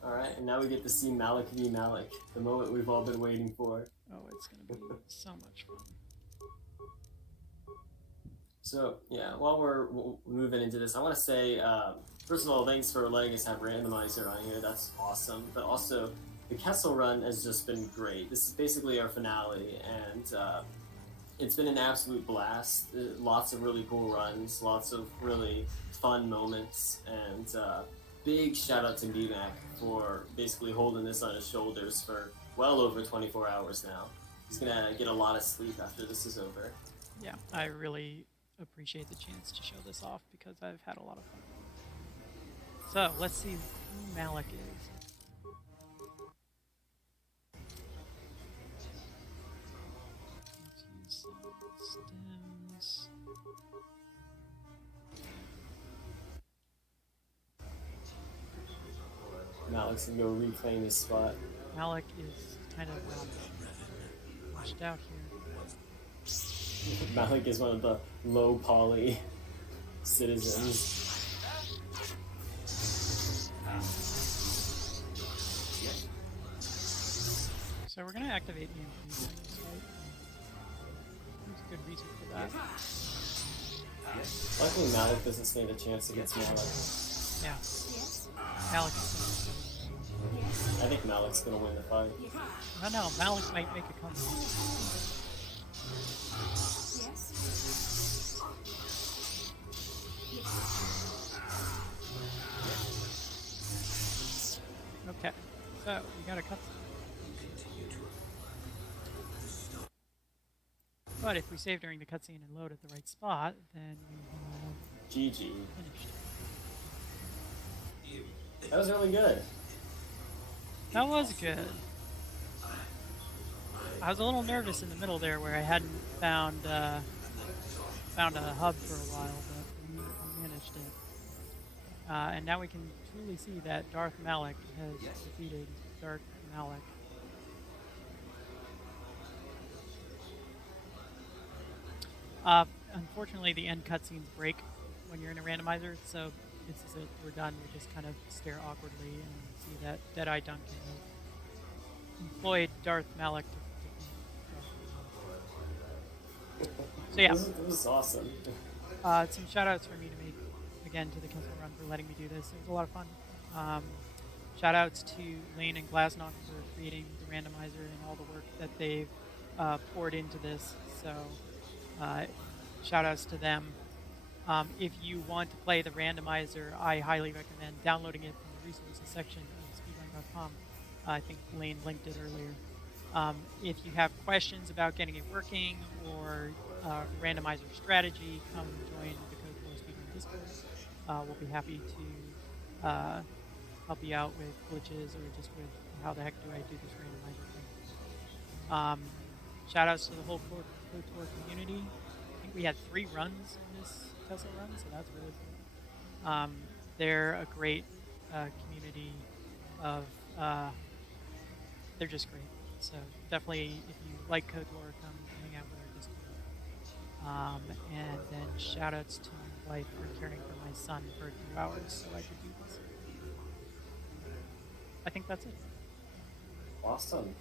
Alright, and now we get to see Malik v. Malik, the moment we've all been waiting for. Oh, it's gonna be so much fun. So yeah, while we're moving into this, I want to say first of all, thanks for letting us have Randomizer on here. That's awesome. But also, the Kessel run has just been great. This is basically our finale, and it's been an absolute blast. Lots of really cool runs, lots of really fun moments, and big shout out to BMAC for basically holding this on his shoulders for well over 24 hours now. He's gonna get a lot of sleep after this is over. Yeah, I really appreciate the chance to show this off because I've had a lot of fun. So let's see who Malik is. Let's use some stems. Malik's gonna go reclaim his spot. Malik is kind of washed out here. Malik is one of the low poly citizens. So we're gonna activate EMP, right? There's a good reason for that. Luckily, Malik doesn't stand a chance against Malik. Yeah. Yes. Malik is I think Malik's gonna win the fight. I don't know, Malik might make a comeback. Yes. Okay, so we got a cutscene. But if we save during the cutscene and load at the right spot, then we GG. finished. That was really good. That was good. I was a little nervous in the middle there where I hadn't found a hub for a while, but we managed it. And now we can truly see that Darth Malik has defeated Darth Malik. Unfortunately, the end cutscenes break when you're in a randomizer, so this is it. We're done. We just kind of stare awkwardly and see that Deadeye Duncan has employed Darth Malik to So yeah. This was awesome. Some shout outs for me to make again to the Kessel Run for letting me do this. It was a lot of fun. Shout outs to Lane and Glasnock for creating the randomizer and all the work that they've poured into this. So shout outs to them. If you want to play the randomizer, I highly recommend downloading it from the resources section of speedrun.com. I think Lane linked it earlier. If you have questions about getting it working or randomizer strategy, come join the Code for Speedrun Discord. We'll be happy to help you out with glitches or just with how the heck do I do this randomizer thing. Shout outs to the whole KOTOR community. I think we had 3 runs in this Kessel run, so that's really cool. They're a great community of, they're just great. So definitely, if you like KOTOR, come hang out with our Discord. And then shout outs to my wife for caring for my son for a few hours so I could do this. I think that's it. Awesome.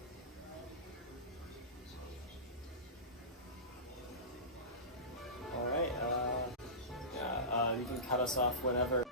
All right. You can cut us off whenever.